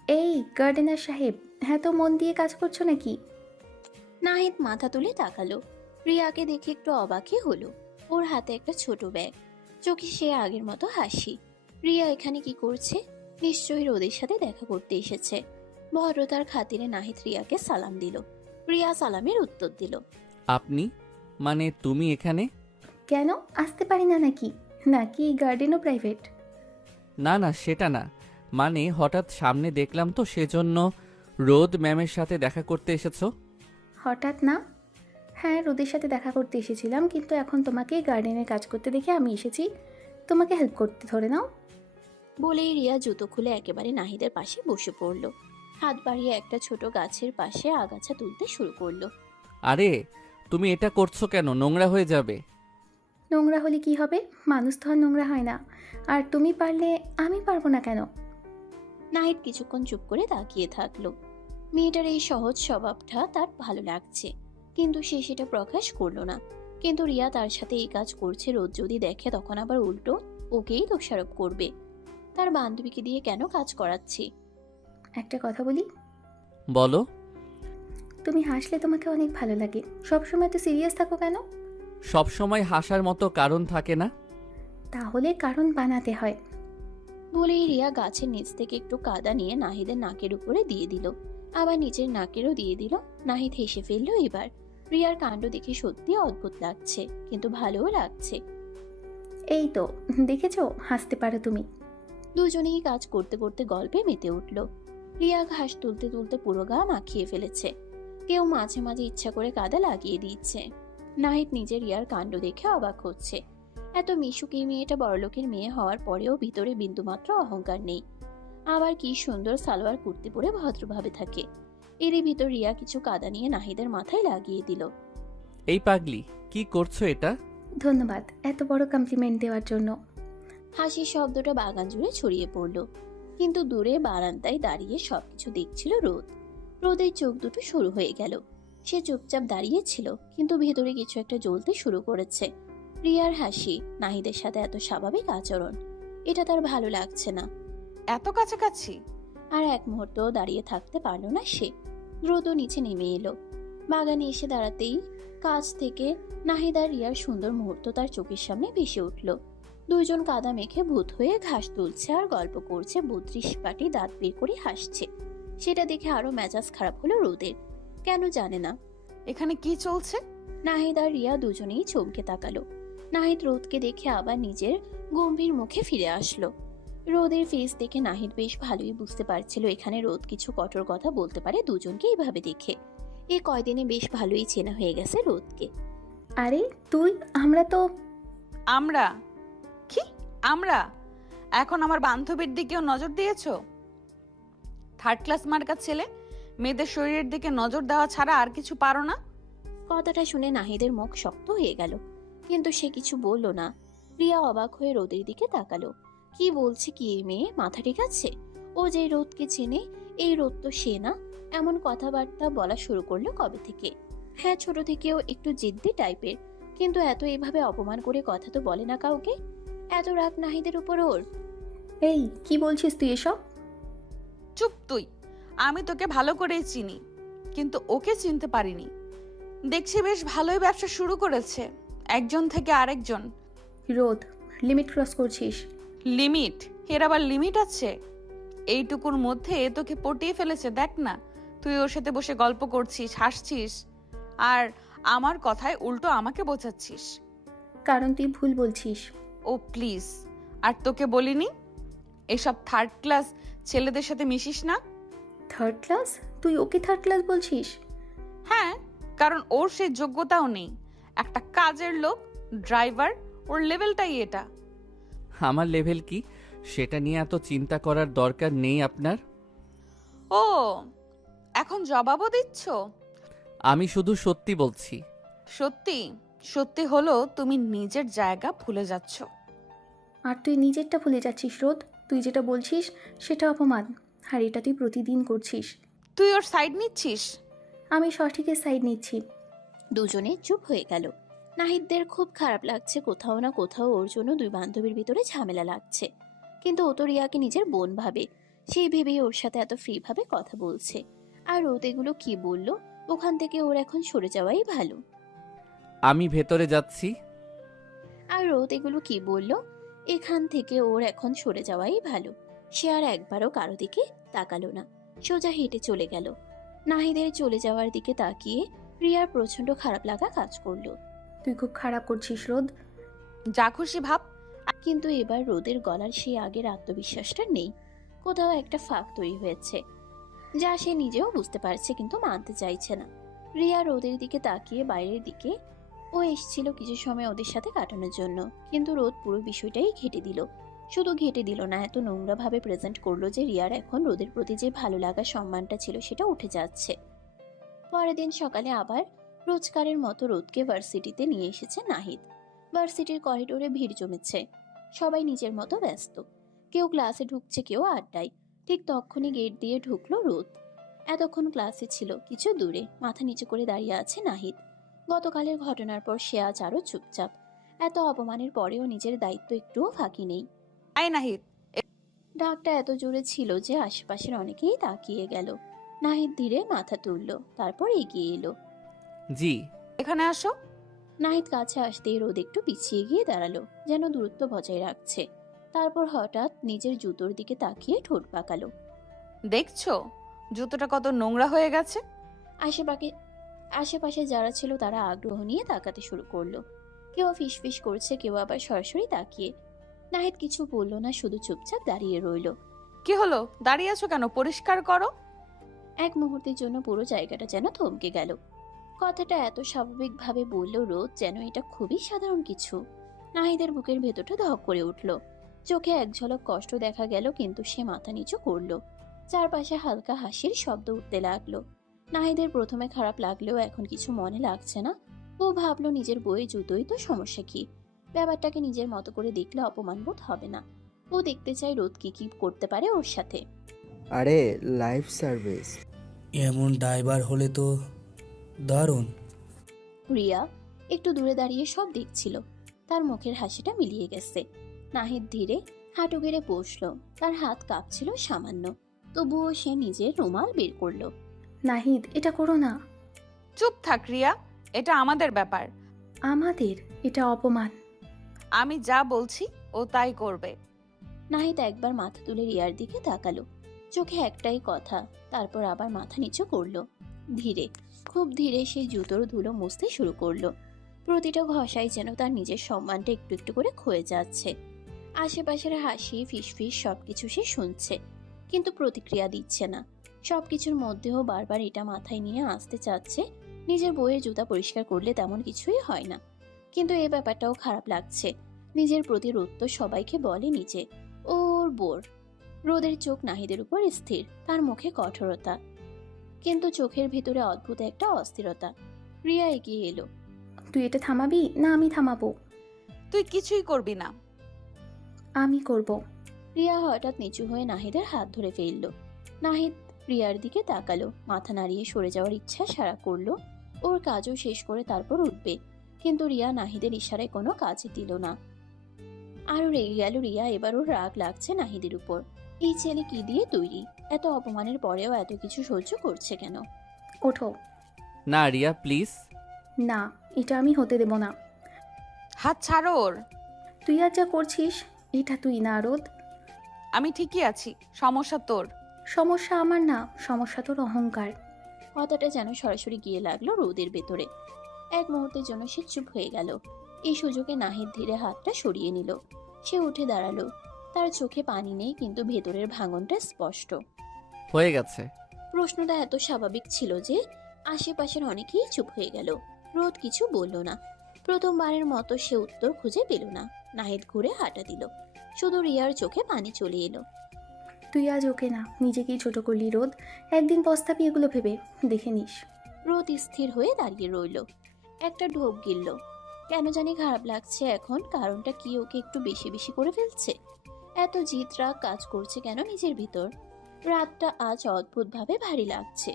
এই গার্ডেনার সাহেব, হ্যাঁ তো মন দিয়ে কাজ করছো নাকি? নাহিদ মাথা তুলে তাকালো। রিয়াকে দেখে একটু অবাকই হলো। ওর হাতে একটা ছোট ব্যাগ, চোখে সে আগের মতো হাসি। রিয়া এখানে কি করছে? নিশ্চয়ই রোদের সাথে দেখা করতে এসেছে। ভদ্রতার খাতিরে নাহিদ রিয়াকে সালাম দিল। রিয়া সালামের উত্তর দিল। আপনি মানে তুমি এখানে? কেন আসতে পারি না নাকি? নাকি এই গার্ডেনও প্রাইভেট? না না, সেটা না, মানে হঠাৎ সামনে দেখলাম তো সেজন্য। রোদ ম্যামের সাথে দেখা করতে এসেছো? হঠাৎ না। হ্যাঁ, রোদের সাথে দেখা করতে এসেছিলাম, কিন্তু এখন তোমাকে গার্ডেনের কাজ করতে দেখে আমি এসেছি তোমাকে হেল্প করতে। ধরে নাও। বলেই রিয়া জুতো খুলে একেবারে নাহিদের পাশে বসে পড়ল। হাত বাড়িয়ে একটা ছোট গাছের পাশে আগাছা তুলতে শুরু করলো। আরে তুমি এটা করছো কেন? নোংরা হয়ে যাবে। নোংরা হলে কি হবে? মানুষ তো আর নোংরা হয় না। আর তুমি পারলে আমি পারবো না কেন? নাহিদ কিছুক্ষণ চুপ করে তাকিয়ে থাকলো। মেয়েটার এই সহজ স্বভাবটা তার ভালো লাগছে, কিন্তু সে সেটা প্রকাশ করলো না। কিন্তু রিয়া তার সাথে এই কাজ করছে, রোদ যদি দেখে তখন আবার উল্টো ওকেই দোষারোপ করবে। তার বান্ধবীকে দিয়ে কেন কাজ করাচ্ছি? একটা কথা বলি? বলো। তুমি হাসলে তোমাকে অনেক ভালো লাগে। সবসময় তো সিরিয়াস থাকো কেন? সব সময় হাসার মতো কারণ থাকে না। তাহলে কারণ বানাতে হয়। বলেই রিয়া গাছের নিচ থেকে একটু কাদা নিয়ে নাহিদের নাকের উপরে দিয়ে দিল, আবার নিচের নাকেরও দিয়ে দিল। নাহিদ হেসে ফেললো এবার। রিয়ার কাণ্ড দেখে সত্যি অদ্ভুত লাগছে, কিন্তু ভালোও লাগছে। এই তো দেখেছো, হাসতে পারো তুমি। দুজনেই কাজ করতে করতে গল্পে মেতে উঠল। রিয়া ঘাস তুলতে তুলতে পুরো গা মাখিয়ে ফেলেছে। কেউ মাঝে মাঝে ইচ্ছা করে কাদা লাগিয়ে দিচ্ছে। নাহিদ নিজে রিয়ার কাণ্ড দেখে অবাক হচ্ছে। এত মিশুক এই মেয়েটা বড়লোকের মেয়ে হওয়ার পরেও ভিতরে বিন্দুমাত্র অহংকার নেই। আবার কি সুন্দর সালোয়ার কুর্তি পরে ভদ্রভাবে থাকে। এরই ভিতর রিয়া কিছু কাদা নিয়ে নাহিদের মাথায় লাগিয়ে দিল। এই পাগলি, কি করছো এটা? ধন্যবাদ এত বড় কমপ্লিমেন্ট দেওয়ার জন্য। হাসির শব্দটা বাগান জুড়ে ছড়িয়ে পড়ল। কিন্তু দূরে বারান্দায় দাঁড়িয়ে সবকিছু দেখছিল রোদ। রোদের চোখ দুটো শুরু হয়ে গেল। সে চুপচাপ দাঁড়িয়ে ছিল, কিন্তু ভেতরে কিছু একটা জ্বলতে শুরু করেছে। রিয়ার হাসি, নাহিদের সাথে এত স্বাভাবিক আচরণ, এটা তার ভালো লাগছে না। এত কাছাকাছি? আর এক মুহূর্ত দাঁড়িয়ে থাকতে পারল না সে। দ্রুত নিচে নেমে এলো। বাগানে এসে দাঁড়াতেই কাছ থেকে নাহিদ আর রিয়ার সুন্দর মুহূর্ত তার চোখের সামনে ভেসে উঠল। দুইজন কাদা মেখে ভূত হয়ে ঘাস তুলছে আর গল্প করছে, 32 পাটি দাঁত বের করে হাসছে। সেটা দেখে আরো মেজাজ খারাপ হলো রোদের। কেন জানে না। এখানে কি চলছে? নাহিদ আর রিয়া দুজনেই চমকে তাকালো। নাহিদ রোদকে দেখে আবার নিজের গম্ভীর মুখে ফিরে আসলো। রোদের ফেস দেখে নাহিদ বেশ ভালোই বুঝতে পারছিল এখানে রোদ কিছু কঠোর কথা বলতে পারে দুজনকে এইভাবে দেখে। এই কয়দিনে বেশ ভালোই চেনা হয়ে গেছে রোদকে। আরে তুই, আমরা তো। আমরা? কি আমরা? এখন আমার বান্ধবীর দিকেও নজর দিয়েছো? থার্ড ক্লাস মার্কা ছেলে, মেয়েদের শরীরের দিকে নজর দেওয়া ছাড়া আর কিছু পারো না? কথাটা শুনে নাহিদের মুখ শক্ত হয়ে গেল, কিন্তু সে কিছু বলল না। রিয়া অবাক হয়ে রোদের দিকে তাকালো। কি বলছে কি এই মেয়ে, মাথা ঠিক আছে? ও যে রোদকে চেনে, এই রোদ তো সে না। এমন কথাবার্তা বলা শুরু করলো কবে থেকে? হ্যাঁ, ছোট থেকেও একটু জিদ্দি টাইপের, কিন্তু এত এভাবে অপমান করে কথা তো বলে না কাউকে। এত রাগ নাহিদের উপর ওর। এই কি বলছিস তুই এসব? চুপ তুই। আমি তোকে ভালো করেই চিনি, কিন্তু ওকে চিনতে পারিনি। দেখছি বেশ ভালোই ব্যবসা শুরু করেছে, একজন থেকে আরেকজন। রোদ, লিমিট ক্রস করছিস। লিমিট? এর আবার লিমিট আছে? এইটুকুর মধ্যে তোকে পটিয়ে ফেলেছে, দেখ না। তুই ওর সাথে বসে গল্প করছিস, হাসছিস, আর আমার কথায় উল্টো আমাকে বোঝাচ্ছিস। কারণ তুই ভুল বলছিস। ও প্লিজ, আর তোকে বলিনি এসব থার্ড ক্লাস ছেলেদের সাথে মিশিস না? Third class? তুই ওকে থার্ড ক্লাস বলছিস? হ্যাঁ, কারণ ওর সেই যোগ্যতাও নেই। একটা কাজের লোক, ড্রাইভার, ওর লেভেলটাই এটা। আমার লেভেল কি সেটা নিয়ে এত চিন্তা করার দরকার নেই আপনার। ও, এখন জবাবও দিচ্ছ? আমি শুধু সত্যি বলছি। সত্যি? সত্যি হলো তুমি নিজের জায়গা ভুলে যাচ্ছ। আর তুই নিজেরটা ভুলে যাচ্ছিস রোদ। তুই যেটা বলছিস সেটা অপমান, আর এটা তুই প্রতিদিন করছিস। তুই ওর সাইড নিচ্ছিস? আমি সঠিকের সাইড নিচ্ছি। দুজনে চুপ হয়ে গেল। নাহিদদের খুব খারাপ লাগছে, কোথাও না কোথাও ওর জন্য দুই বান্ধবীর ভিতরে ঝামেলা লাগছে। কিন্তু ও তো রিয়াকে নিজের বোন ভাবে, সেই ভেবেই ওর সাথে এত ফ্রি ভাবে কথা বলছে। আর রোদ এগুলো কি বললো, ওখান থেকে ওর এখন সরে যাওয়াই ভালো। আমি ভেতরে যাচ্ছি। আর রোদ এগুলো কি বললো, এখান থেকে ওর এখন সরে যাওয়াই ভালো। সে আর একবারও কারো দিকে তাকালো না, সোজা হেঁটে চলে গেল। নাহিদের চলে যাওয়ার দিকে তাকিয়ে রিয়ার প্রচন্ড খারাপ লাগা কাজ করলো। তুই খুব খারাপ করছিস রোদ। যা খুশি ভাব। কিন্তু এবার রোদের গলার সেই আগের আত্মবিশ্বাসটা নেই। কোথাও একটা ফাঁক তৈরি হয়েছে, যা সে নিজেও বুঝতে পারছে কিন্তু মানতে চাইছে না। রিয়া রোদের দিকে তাকিয়ে বাইরের দিকে। ও এসেছিল কিছু সময় ওদের সাথে কাটানোর জন্য, কিন্তু রোদ পুরো বিষয়টাই ঘেঁটে দিল। শুধু ঘেঁটে দিল না, এত নোংরাভাবে প্রেজেন্ট করলো যে রিয়ার এখন রোদের প্রতি যে ভালো লাগা সম্মানটা ছিল সেটা উঠে যাচ্ছে। পরের দিন সকালে আবার রোজকারের মতো রোদকে ভার্সিটিতে নিয়ে এসেছে নাহিদ। ভার্সিটির করিডোরে ভিড় জমেছে, সবাই নিজের মতো ব্যস্ত। কেউ ক্লাসে ঢুকছে, কেউ আড্ডায়। ঠিক তখনই গেট দিয়ে ঢুকলো রোদ। এতক্ষণ ক্লাসে ছিল কিছু দূরে, মাথা নিচু করে দাঁড়িয়ে আছে নাহিদ। গতকালের ঘটনার পর সে আজ আরো চুপচাপ। এত অপমানের পরেও নিজের দায়িত্ব একটুও ফাঁকি নেই। আই নাহিদ, ডাকটা এত জোরে ছিল যে আশেপাশের অনেকেই তাকিয়ে গেল। নাহিদ ধীরে মাথা তুলল, তারপর এগিয়ে এলো। জি। এখানে আসো। নাহিদ কাছে আসতেই রোদ একটু পিছিয়ে গিয়ে দাঁড়ালো, যেন দূরত্ব বজায় রাখছে। তারপর হঠাৎ নিজের জুতোর দিকে তাকিয়ে ঠোঁট পাকালো। দেখছো জুতোটা কত নোংরা হয়ে গেছে? আশেপাশে যারা ছিল তারা আগ্রহ নিয়ে তাকাতে শুরু করলো। কেউ ফিসফিস করছে, কেউ আবার সরাসরি তাকিয়ে। নাহিদ কিছু বলল না, শুধু চুপচাপ দাঁড়িয়ে রইলো। কি হলো, দাঁড়িয়ে আছো কেন? পরিষ্কার করো। এক মুহূর্তের জন্য পুরো জায়গাটা যেন থমকে গেল। কথাটা এত স্বাভাবিকভাবে বলল রোদ, যেন এটা খুবই সাধারণ কিছু। নাহিদের বুকের ভেতরটা ধক করে উঠল। চোখে এক ঝলক কষ্ট দেখা গেল, কিন্তু সে মাথা নিচু করলো। চারপাশে হালকা হাসির শব্দ উঠতে লাগলো। নাহিদের প্রথমে খারাপ লাগলেও এখন কিছু মনে লাগছে না। ও ভাবলো নিজের বইয়ে জুতোই তো, সমস্যা কি? ব্যাপারটাকে নিজের মতো করে দেখলে অপমান বোধ হবে না। ও দেখতে চায় রোদ কি কি করতে পারে ওর সাথে। আরে লাইফ সার্ভিস, এমন ড্রাইভার হলে তো দারুণ। রিয়া একটু দূরে দাঁড়িয়ে সব দেখছিল। তার মুখের হাসিটা মিলিয়ে গেছে। নাহিদ ধীরে হাঁটু গেড়ে বসলো। তার হাত কাঁপছিল সামান্য, তবুও সে নিজের রুমাল বের করলো। নাহিদ, এটা করো না। চুপ থাক রিয়া, এটা আমাদের ব্যাপার। আমাদের? এটা অপমান। আমি যা বলছি ও তাই করবে। নাহিদ একবার মাথা তুলে রিয়ার দিকে তাকালো। চোখে একটাই কথা, তারপর আবার মাথা নিচু করলো। ধীরে, খুব ধীরে সে জুতোর ধুলো মুছতে শুরু করলো। প্রতিটা ঘষায় যেন তার নিজের সম্মানটা একটু একটু করে ক্ষয়ে যাচ্ছে। আশেপাশের হাসি ফিসফিস সবকিছু সে শুনছে, কিন্তু প্রতিক্রিয়া দিচ্ছে না। সবকিছুর মধ্যেও বারবার এটা মাথায় নিয়ে আসতে চাচ্ছে, নিজের বইয়ের জুতা পরিষ্কার করলে তেমন কিছুই হয় না। কিন্তু এই ব্যাপারটাও খারাপ লাগছে। নিজের প্রতি রোদ তো সবাইকে বলে নিচে ওর বোর। রোদের চোখ নাহিদের উপর স্থির, তার মুখে কঠোরতা, কিন্তু চোখের ভিতরে অদ্ভুত একটা অস্থিরতা। রিয়া এগিয়ে এলো। তুই এটা থামাবি না আমি থামাবো? তুই কিছুই করবি না। আমি করব। রিয়া হঠাৎ নিচু হয়ে নাহিদের হাত ধরে ফেলল। নাহিদ রিয়ার দিকে তাকালো, মাথা নাড়িয়ে সরে যাওয়ার ইচ্ছা সারা করলো। ওর কাজও শেষ করে তারপর উঠবে, কিন্তু রিয়া নাহিদের ইশারায় কোনো কাজই দিল না। আরো রেগে গেল রিয়া। এবার ওর রাগ লাগছে নাহিদের উপর। এই ছেলে কি দিয়ে তৈরি? এত অপমানের পরেও এত কিছু সহ্য করছে কেন? ওঠো। না রিয়া প্লিজ। না, এটা আমি হতে দেব না। হাত ছাড়ো ওর। তুই আর যা করছিস, এটা তুই না রোদ। আমি ঠিকই আছি, সমস্যা তোর। সমস্যা আমার না, সমস্যা তোর অহংকার। কথাটা যেন সরাসরি গিয়ে লাগলো রোদের ভেতরে। এক মুহূর্তের জন্য সে চুপ হয়ে গেল। এই সুযোগে নাহিদ ধীরে হাতটা সরিয়ে নিল। সে উঠে দাঁড়ালো। তার চোখে পানি নেই, কিন্তু ভেতরের ভাঙনটা স্পষ্ট। হয়ে গেছে। প্রশ্নটা এত স্বাভাবিক ছিল যে আশেপাশের অনেকেই চুপ হয়ে গেল। রোদ কিছু বলল না। প্রথমবারের মতো সে উত্তর খুঁজে পেল না। নাহিদ ঘুরে হাঁটা দিল। শুধু রিয়ার চোখে পানি চলে এলো। তুই আজ ওকে না, নিজেকেই ছোট করলি রোদ। একদিন পস্তাবি এগুলো ভেবে, দেখে নিস। রোদ স্থির হয়ে দাঁড়িয়ে রইল। একটা ঢোক গিলল। কেন জানি খারাপ লাগছে এখন। কারণটা কি? ওকে একটু বেশি বেশি করে ফেলছে? এত জিদ রাগ কাজ করছে কেন নিজের ভিতর? রাতটা আজ অদ্ভুতভাবে ভারী লাগছে।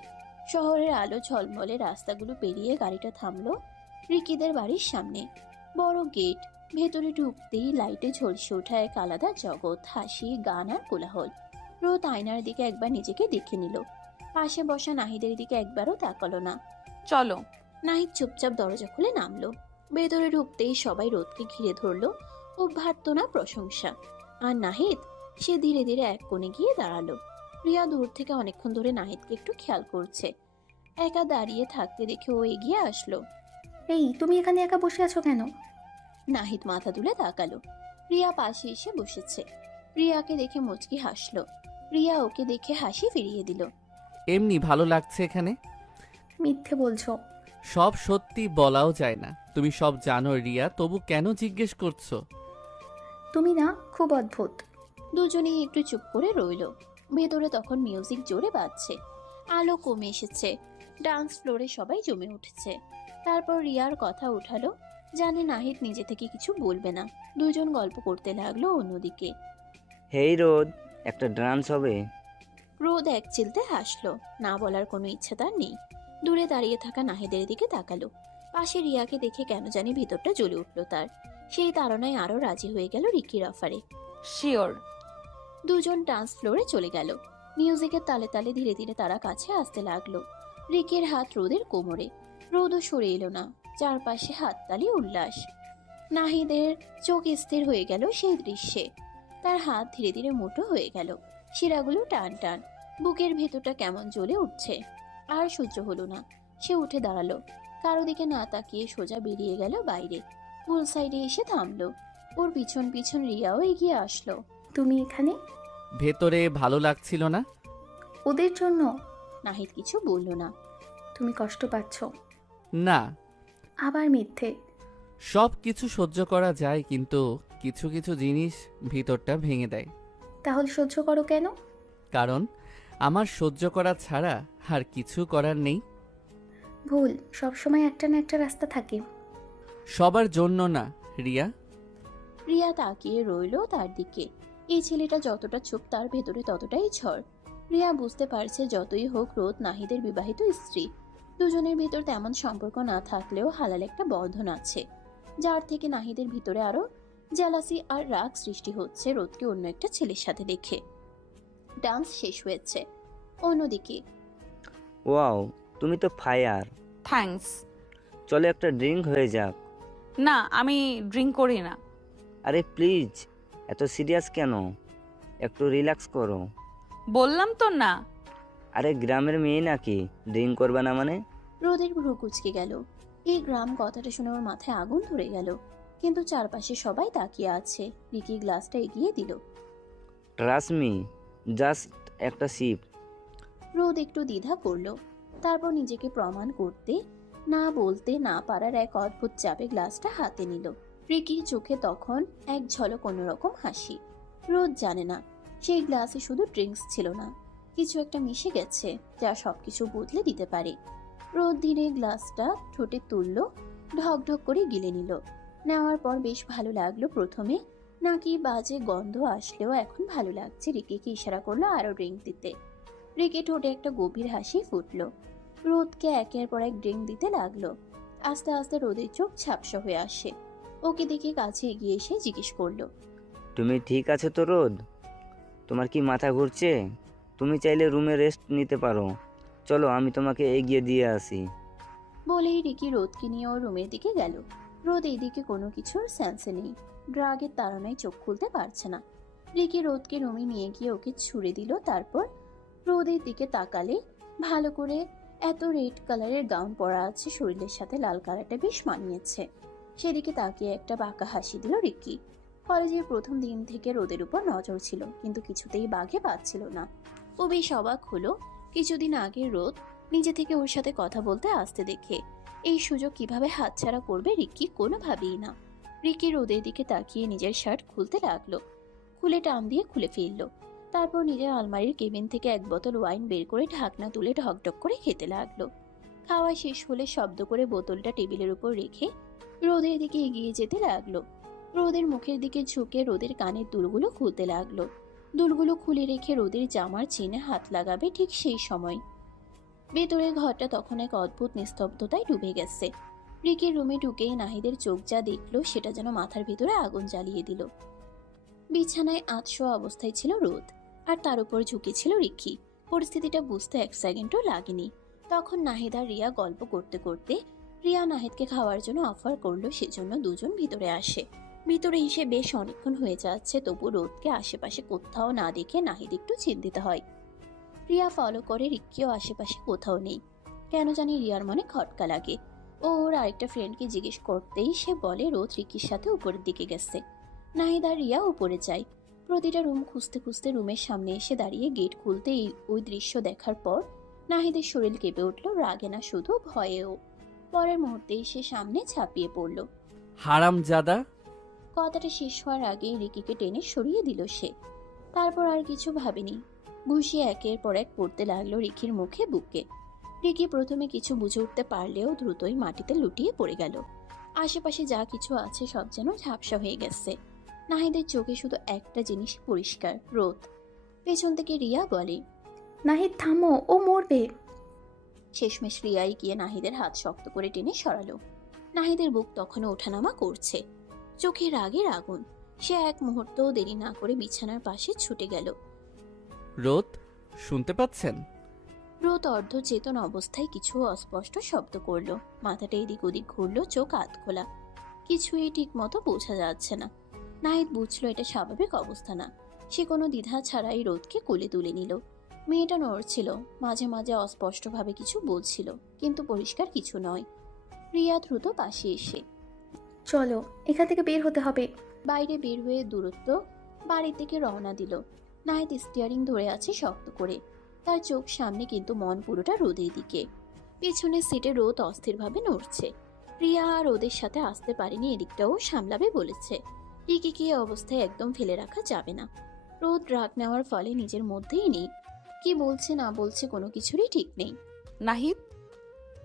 শহরের আলো ঝলমলে রাস্তাগুলো পেরিয়ে গাড়িটা থামলো রিকিদের বাড়ির সামনে। বড় গেট। ভেতরে ঢুকতেই লাইটে ঝলসে ওঠা এক আলাদা জগৎ, হাসি, গান আর কোলাহল। রোদ আয়নার দিকে একবার নিজেকে দেখে নিল। পাশে বসা নাহিদের দিকে একবারও তাকালো না। চলো। নাহিদ চুপচাপ দরজা খুলে নামলো। ভেতরে ঢুকতেই সবাই রোদকে ঘিরে ধরলো। অভ্যর্থনা, প্রশংসা। আর নাহিদ, সে ধীরে ধীরে এক কোণে গিয়ে দাঁড়ালো। রিয়া দূর থেকে অনেকক্ষণ ধরে নাহিদকে একটু খেয়াল করছে। একা দাঁড়িয়ে থাকতে দেখে ও এগিয়ে আসলো। এই, তুমি এখানে একা বসে আছো কেন? নাহিদ মাথা তুলে তাকালো। রিয়া পাশে এসে বসেছে। রিয়াকে দেখে মুচকি হাসলো। রিয়া ওকে দেখে হাসি ফিরিয়ে দিল। এমনি ভালো লাগছে এখানে। মিথ্যে বলছো। সব সত্যি বলাও যায় না, তুমি সব জানো রিয়া, তবু কেন জিজ্ঞেস করছো? তুমি না খুব অদ্ভুত। দুজনেই একটু চুপ করে রইল। ভেতরে তখন মিউজিক জোরে বাজছে, আলো কমে এসেছে, ডান্স ফ্লোরে সবাই জমে উঠেছে। তারপর রিয়ার কথা উঠালো, জানে নাহিদ নিজে থেকে কিছু বলবে না। দুজন গল্প করতে লাগলো অন্যদিকে। হেই রোদ, একটা ডান্স হবে? রোদ এক চিলতে হাসলো, না বলার কোনো ইচ্ছা তার নেই। দূরে দাঁড়িয়ে থাকা নাহিদের দিকে তাকালো। পাশে রিয়াকে দেখে কেন জানি ভিতরটা জ্বলে উঠল তার। সেই তাড়নায় আরো রাজি হয়ে গেল রিকির অফারে। শিওর। দুজন ডান্স ফ্লোরে চলে গেল। মিউজিকের তালে তালে ধীরে ধীরে তারা কাছে আসতে লাগলো। রিকের হাত রোদের কোমরে, রোদও সরে এলো না। চারপাশে হাততালি, উল্লাস। নাহিদের চোখ স্থির হয়ে গেল সেই দৃশ্যে। তার হাত ধীরে ধীরে মোটো হয়ে গেল, শিরাগুলো টান টান, বুকের ভেতরটা কেমন জ্বলে উঠছে। আর সহ্য হলো না, সে উঠে দাঁড়ালো। কারো দিকে না তাকিয়ে সোজা বেরিয়ে গেল বাইরে। পুল সাইডে এসে থামলো। ওর পিছন পিছন রিয়াও এগিয়ে আসলো। তুমি এখানে? ভেতরে ভালো লাগছিল না? ওদের জন্য? নাহিদ কিছু বলল না। তুমি কষ্ট পাচ্ছ? না। আবার মিথ্যে। সব কিছু সহ্য করা যায়, কিন্তু কিছু কিছু জিনিস ভিতরটা ভেঙে দেয়। তাহলে সহ্য করো কেন? কারণ আমার সহ্য করা ছাড়া আর কিছু করার নেই। ভুল, সবসময় একটা না একটা রাস্তা থাকে। সবার জন্য না রিয়া। রিয়া তাকিয়ে রইল তার দিকে। এই ছেলেটা যতটা চুপ, তার ভেতরে ততটাই ঝড়। রিয়া বুঝতে পারছে যতই হোক রোদ নাহিদের বিবাহিত স্ত্রী। দুজনের ভিতর তেমন সম্পর্ক না থাকলেও হালাল একটা বন্ধন আছে, যার থেকে নাহিদের ভিতরে আরো জেলাসি আর রাগ সৃষ্টি হচ্ছে রোদকে অন্য একটা ছেলের সাথে দেখে। ডান্স শেষ হয়েছে। অন্যদিকে, ওয়াও, তুমি তো ফায়ার। থ্যাঙ্কস। চলো একটা ড্রিঙ্ক হয়ে যাক। না, আমি ড্রিঙ্ক করি না। আরে প্লিজ, এত সিরিয়াস কেন? একটু রিল্যাক্স করো। বললাম তো না। আরে গ্রামের মেয়ে নাকি, ড্রিঙ্ক করবে না মানে? রোদের ভ্রু কুঁচকে গেল। এই গ্রাম কথাটা শুনে ওর মাথায় আগুন ধরে গেল। কিন্তু চারপাশে সবাই তাকিয়ে আছে। রিকি গ্লাসটা এগিয়ে দিল। ট্রাস্ট মি, জাস্ট একটা সিপ। রোদ একটু দ্বিধা করলো, তারপর নিজেকে প্রমাণ করতে না বলতে না পারার এক অদ্ভুত চাপে গ্লাসটা হাতে নিল। রিকির চোখে তখন এক ঝলক অন্যরকম হাসি। রোদ জানে না সেই গ্লাসে শুধু ড্রিঙ্কস ছিল না, কিছু একটা মিশে গেছে যা সবকিছু বদলে দিতে পারে। রোদ ধীরে গ্লাসটা ঠোঁটে তুলল, ঢকঢক করে গিলে নিল। নেওয়ার পর বেশ ভালো লাগলো প্রথমে, নাকি বাজে গন্ধ আসলেও এখন ভালো লাগছে। রিকিকে ইশারা করলো আরো ড্রিঙ্ক দিতে। রিকি ঠোঁটে একটা গভীর হাসি ফুটলো। রোদকে একের পর এক ড্রিঙ্ক দিতে লাগলো। আস্তে আস্তে রোদের চোখ ঝাপসা হয়ে আসে। ওকে দেখে কাছে এগিয়ে এসে জিজ্ঞেস করলো, তুমি ঠিক আছে তো রোদ? তোমার কি মাথা ঘুরছে? তুমি চাইলে রুমে রেস্ট নিতে পারো। চলো আমি তোমাকে এগিয়ে দিয়ে আসি। বলেই রিকি রোদকে নিয়ে ওর রুমের দিকে গেল। রোদ এইদিকে কোনো কিছুর সেন্সে নেই, ড্রাগের তাড়নায় চোখ খুলতে পারছে না। রিকি রোদকে রুমে নিয়ে গিয়ে ওকে ছুড়ে দিল। তারপর রোদের দিকে তাকালে ভালো করে এত রেড কালারের গাউন পরা আছে, শরীরের সাথে লাল কালারটা বেশ মানিয়েছে। সেদিকে তাকিয়ে একটা বাঁকা হাসি দিল রিকি। কলেজের প্রথম দিন থেকে রোদের উপর নজর ছিল, কিন্তু কিছুতেই বাঘে পাচ্ছিল না। ও বেশ অবাক হলো কিছুদিন আগে রোদ নিজে থেকে ওর সাথে কথা বলতে আসতে দেখে। এই সুযোগ কিভাবে হাতছাড়া করবে রিকি কোনোভাবেই না। রিকি রোদের দিকে তাকিয়ে নিজের শার্ট খুলতে লাগলো, খুলে টান দিয়ে খুলে ফেললো। তারপর নিজের আলমারির কেবিন থেকে এক বোতল ওয়াইন বের করে ঢাকনা তুলে ঢকঢক করে খেতে লাগলো। খাওয়া শেষ হলে শব্দ করে বোতলটা টেবিলের উপর রেখে রোদের দিকে এগিয়ে যেতে লাগলো। রোদের মুখের দিকে ঝুঁকে রোদের কানের দুলগুলো খুলতে লাগলো। দুলগুলো খুলে রেখে রোদের জামার চেনে হাত লাগাবে ঠিক সেই সময় ভেতরের ঘরটা তখন এক অদ্ভুত নিস্তব্ধতায় ডুবে গেছে। রিকির রুমে ঢুকেই নাহিদের চোখ যা দেখলো সেটা যেন মাথার ভিতরে আগুন জ্বালিয়ে দিল। বিছানায় আতশোয়া অবস্থায় ছিল রোদ, আর তার উপর ঝুঁকে ছিল রিকি। পরিস্থিতিটা বুঝতে এক সেকেন্ডও লাগেনি। তখন নাহিদ আর রিয়া গল্প করতে করতে রিয়া নাহিদকে খাওয়ার জন্য অফার করলো, সেজন্য দুজন ভিতরে আসে। ভিতরে এসে বেশ অনেকক্ষণ হয়ে যাচ্ছে, তবু রোদকে আশেপাশে কোথাও না দেখে নাহিদ একটু চিন্তিত হয়। রিয়া ফলো করে, রিক্কিও আশেপাশে কোথাও নেই। কেন জানি রিয়ার মনে খটকা লাগে। ও ওর আরেকটা ফ্রেন্ডকে জিজ্ঞেস করতেই সে বলে রোদ রিক্কির সাথে উপরের দিকে গেছে। নাহিদ আর রিয়া উপরে যায়। প্রতিটা রুম খুঁজতে খুঁজতে রুমের সামনে এসে দাঁড়িয়ে গেট খুলতেই ওই দৃশ্য দেখার পর নাহিদের শরীর কেঁপে উঠল, রাগে না শুধু ভয়েও। পরের মুহূর্তেই সে সামনে ঝাঁপিয়ে পড়ল। হারামজাদা! কথাটা শেষ হওয়ার আগেই রিকিকে টেনে সরিয়ে দিল সে। তারপর আর কিছু ভাবেনি, ঘুষি একের পর এক পড়তে লাগলো রিকির মুখে, বুকে। রিকি প্রথমে কিছু বুঝে উঠতে পারলেও দ্রুতই মাটিতে লুটিয়ে পড়ে গেল। আশেপাশে যা কিছু আছে সব যেন ঝাপসা হয়ে গেছে। নাহিদের চোখে শুধু একটা জিনিস পরিষ্কার, রোদ। পেছন থেকে রিয়া বলে, নাহিদ থামো, ও মরবে। শেষমেশ রিয়াই গিয়ে নাহিদের হাত শক্ত করে টেনে সরালো। নাহিদের বুক তখনও ওঠানামা করছে, চোখে রাগের আগুন। সে এক মুহূর্তও দেরি না করে বিছানার পাশে ছুটে গেল। রোদ, শুনতে পাচ্ছেন? রোদ অর্ধ চেতন অবস্থায় কিছু অস্পষ্ট শব্দ করলো। মাথাটা এদিক ওদিক ঘুরলো, চোখ আধ খোলা। কিছুই ঠিক মতো বোঝা যাচ্ছে না। নাহিদ বুঝলো এটা স্বাভাবিক অবস্থা না। সে কোনো দ্বিধা ছাড়াই রোদকে কোলে তুলে নিল। মেয়েটা নড়ছিল, মাঝে মাঝে অস্পষ্টভাবে কিছু বলছিল, কিন্তু পরিষ্কার কিছু নয়। রিয়া দ্রুত পাশে এসে, চলো, এখান থেকে বের হতে হবে। বাইরে বের হয়ে দূরত্ব বাড়ির দিকে রওনা দিল। নাহিদ স্টিয়ারিং ধরে আছে শক্ত করে, তার চোখ সামনে কিন্তু মন পুরোটা রোদের দিকে। পেছনের সিটে রোদ অস্থিরভাবে নড়ছে। রিয়া আর রোদের সাথে আসতে পারেনি, এদিকটাও সামলাবে বলেছে। রিকিকে এই অবস্থায় একদম ফেলে রাখা যাবে না। রোদ রাগ নেওয়ার ফলে নিজের মধ্যেই নেই, কি বলছে না বলছে কোনো কিছুরই ঠিক নেই। নাহিদ,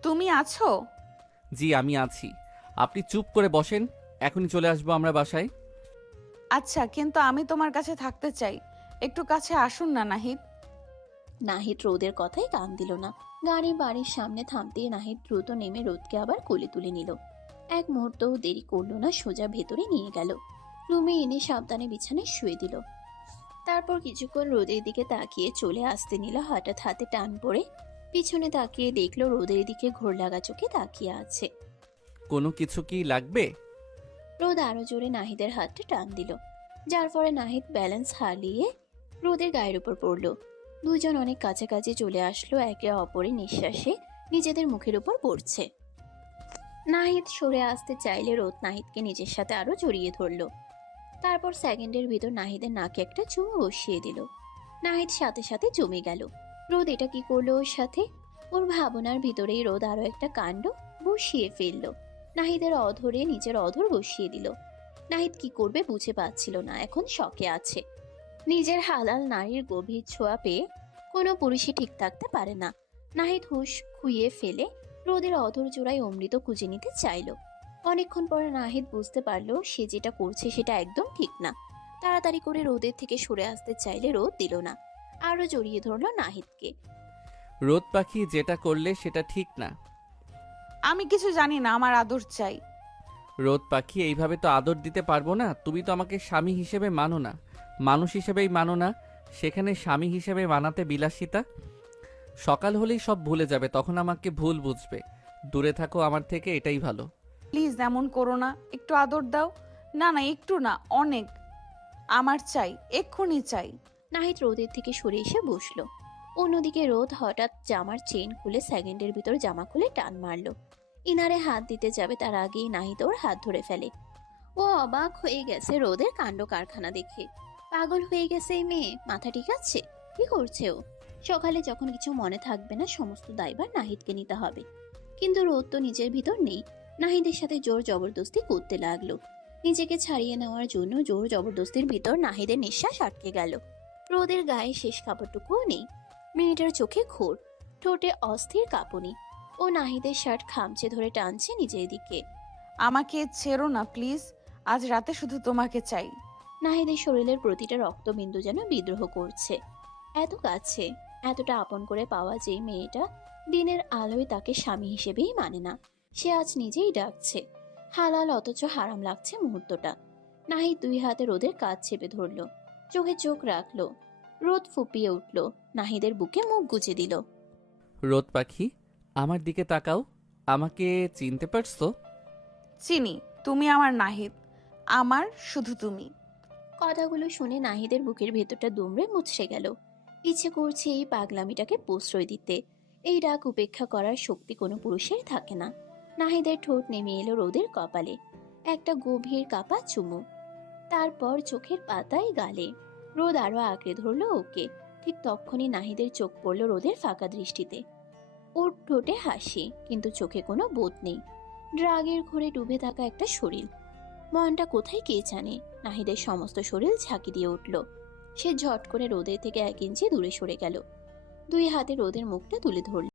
তুমি আছো? জি, আমি আছি। আপনি চুপ করে বসেন, এখনই চলে আসবো আমরা বাসায়। আচ্ছা, কিন্তু আমি তোমার কাছে থাকতে চাই। একটু কাছে আসুন না নাহিদ। নাহিদ রোদের কথাই কান দিল না। গাড়ি বাড়ির সামনে থামতেই নাহিদ দ্রুত নেমে রোদকে আবার কোলে তুলে নিল। এক মুহূর্তও দেরি করলো না, সোজা ভেতরে নিয়ে গেল। রুমে এনে সাবধানে বিছানায় শুয়ে দিল। তারপর কিছুক্ষণ রোদের দিকে তাকিয়ে চলে আসতে নিল। হঠাৎ হাতে টান পড়ে পিছনে তাকিয়ে দেখলো রোদের দিকে ঘোর লাগা চোখে তাকিয়ে আছে। কোনো কিছু কি লাগবে? রোদ আরো জোরে নাহিদের হাতটা টান দিল, যার ফলে নাহিদ ব্যালেন্স হারিয়ে রোদের গায়ের উপর পড়ল। দুজন অনেক কাছাকাছি চলে আসলো, একে অপরের নিঃশ্বাসে নিজেদের মুখের উপর পড়ছে। নাহিদ সরে আসতে চাইলে রোদ নাহিদকে নিজের সাথে আরো জড়িয়ে ধরল। তারপর সেকেন্ডের ভিতর নাহিদের নাকে একটা চুমু বসিয়ে দিল। নাহিদ সাথে সাথে জমে গেল। রোদ এটা কি করলো ওর সাথে? ওর ভাবনার ভিতরেই রোদ আরো একটা কাণ্ড বসিয়ে ফেললো। নাহিদের অধরে নিজের অধর বসিয়ে দিল। নাহিদ কি করবে বুঝে পাচ্ছিল না, এখন শকে আছে। নিজের হালাল নারীর গভীর ছোঁয়া পেয়ে কোনো পুরুষই ঠিক থাকতে পারে না। নাহিদ হুঁশ খুইয়ে ফেলে রোদের অধর জোড়ায় অমৃত খুঁজে নিতে চাইল। অনেকক্ষণ পরে নাহিদ বুঝতে পারলো সে যেটা করছে সেটা একদম ঠিক না। তাড়াতাড়ি করে রোদের থেকে সরে আসতে চাইলে রোদ দিল না, আরো জড়িয়ে ধরলো নাহিদকে। রোদ পাখি, যেটা করলে সেটা ঠিক না। আমি কিছু জানি না, আমার আদর চাই। রোদ পাখি, এইভাবে তো আদর দিতে পারবো না। তুমি তো আমাকে স্বামী হিসেবে মানো না, মানুষ হিসেবেই মানো না। সেখানে স্বামী হিসেবে মানাতে বিলাসিতা। সকাল হলেই সব ভুলে যাবে, তখন আমাকে ভুল বুঝবে। দূরে থাকো আমার থেকে, এটাই ভালো। প্লিজ এমন করো না, একটু আদর দাও। না না, একটু না, অনেক। আমার চাই, এক্ষুনি চাই। নাহিদ রোদের থেকে সরে এসে বসলো। অন্যদিকে রোদ হঠাৎ জামার চেন খুলে সেকেন্ডের ভিতর জামা খুলে টান মারলো। ইনারে হাত দিতে যাবে তার আগেই নাহিদ ওর হাত ধরে ফেলে। ও অবাক হয়ে গেছে রোদের কাণ্ড কারখানা দেখে। পাগল হয়ে গেছে এই মেয়ে, মাথা ঠিক আছে? কি করছে ও? সকালে যখন কিছু মনে থাকবে না, সমস্ত দায়ভার নাহিদকে নিতে হবে। কিন্তু রোদ তো নিজের ভিতর নেই। নাহিদের সাথে জোর জবরদস্তি করতে লাগলো। নিজেকে ছাড়িয়ে নেওয়ার জন্য জোর জবরদস্তির ভিতর নাহিদের নিঃশ্বাস আটকে গেল। রোদের গায়ে শেষ কাপড়টুকুও নেই। মেয়েটার চোখে ঘোর, ঠোঁটে অস্থির কাঁপুনি। ও নাহিদের শার্ট খামচে ধরে টানছে নিজের দিকে। আমাকে ছেড়ো না প্লিজ, আজ রাতে শুধু তোমাকে চাই। নাহিদের শরীরের প্রতিটা রক্তবিন্দু যেন বিদ্রোহ করছে। এত কাছে, এতটা আপন করে পাওয়া যে মেয়েটা দিনের আলোয় তাকে স্বামী হিসেবেই মানে না, সে আজ নিজেই ডাকছে। হালাল অথচ হারাম লাগছে মুহূর্তটা। নাহিদ দুই হাতে রোদের কাঁধ চেপে ধরলো, চোখে চোখ রাখলো। রোদ ফুপিয়ে উঠল, নাহিদের বুকে মুখ গুজে দিল। রোদ পাখি, আমার দিকে তাকাও। আমাকে চিনতে পারছো? চিনি, তুমি আমার নাহিদ, আমার শুধু তুমি। কথাগুলো শুনে নাহিদের বুকের ভেতরটা দুমড়ে মুচড়ে গেল। ইচ্ছে করছে এই পাগলামিটাকে প্রশ্রয় দিতে। এই ডাক উপেক্ষা করার শক্তি কোনো পুরুষের থাকে না। নাহিদের ঠোঁট নেমে এলো রোদের কপালে, একটা গভীর কাপা চুমু। তারপর চোখের পাতায় গালে। রোদ আরো আঁকড়ে ধরলো ওকে। ঠিক তখনই নাহিদের চোখ পড়ল রোদের ফাঁকা দৃষ্টিতে। ওর ঠোঁটে হাসি, কিন্তু চোখে কোনো বোধ নেই। ড্রাগের ঘোরে ডুবে থাকা একটা শরীর। মনটা কোথায় কে জানে। নাহিদের সমস্ত শরীর ঝাঁকি দিয়ে উঠল। সে ঝট করে রোদের থেকে 1 ইঞ্চি দূরে সরে গেল। 2 হাতে রোদের মুখটা তুলে ধরল।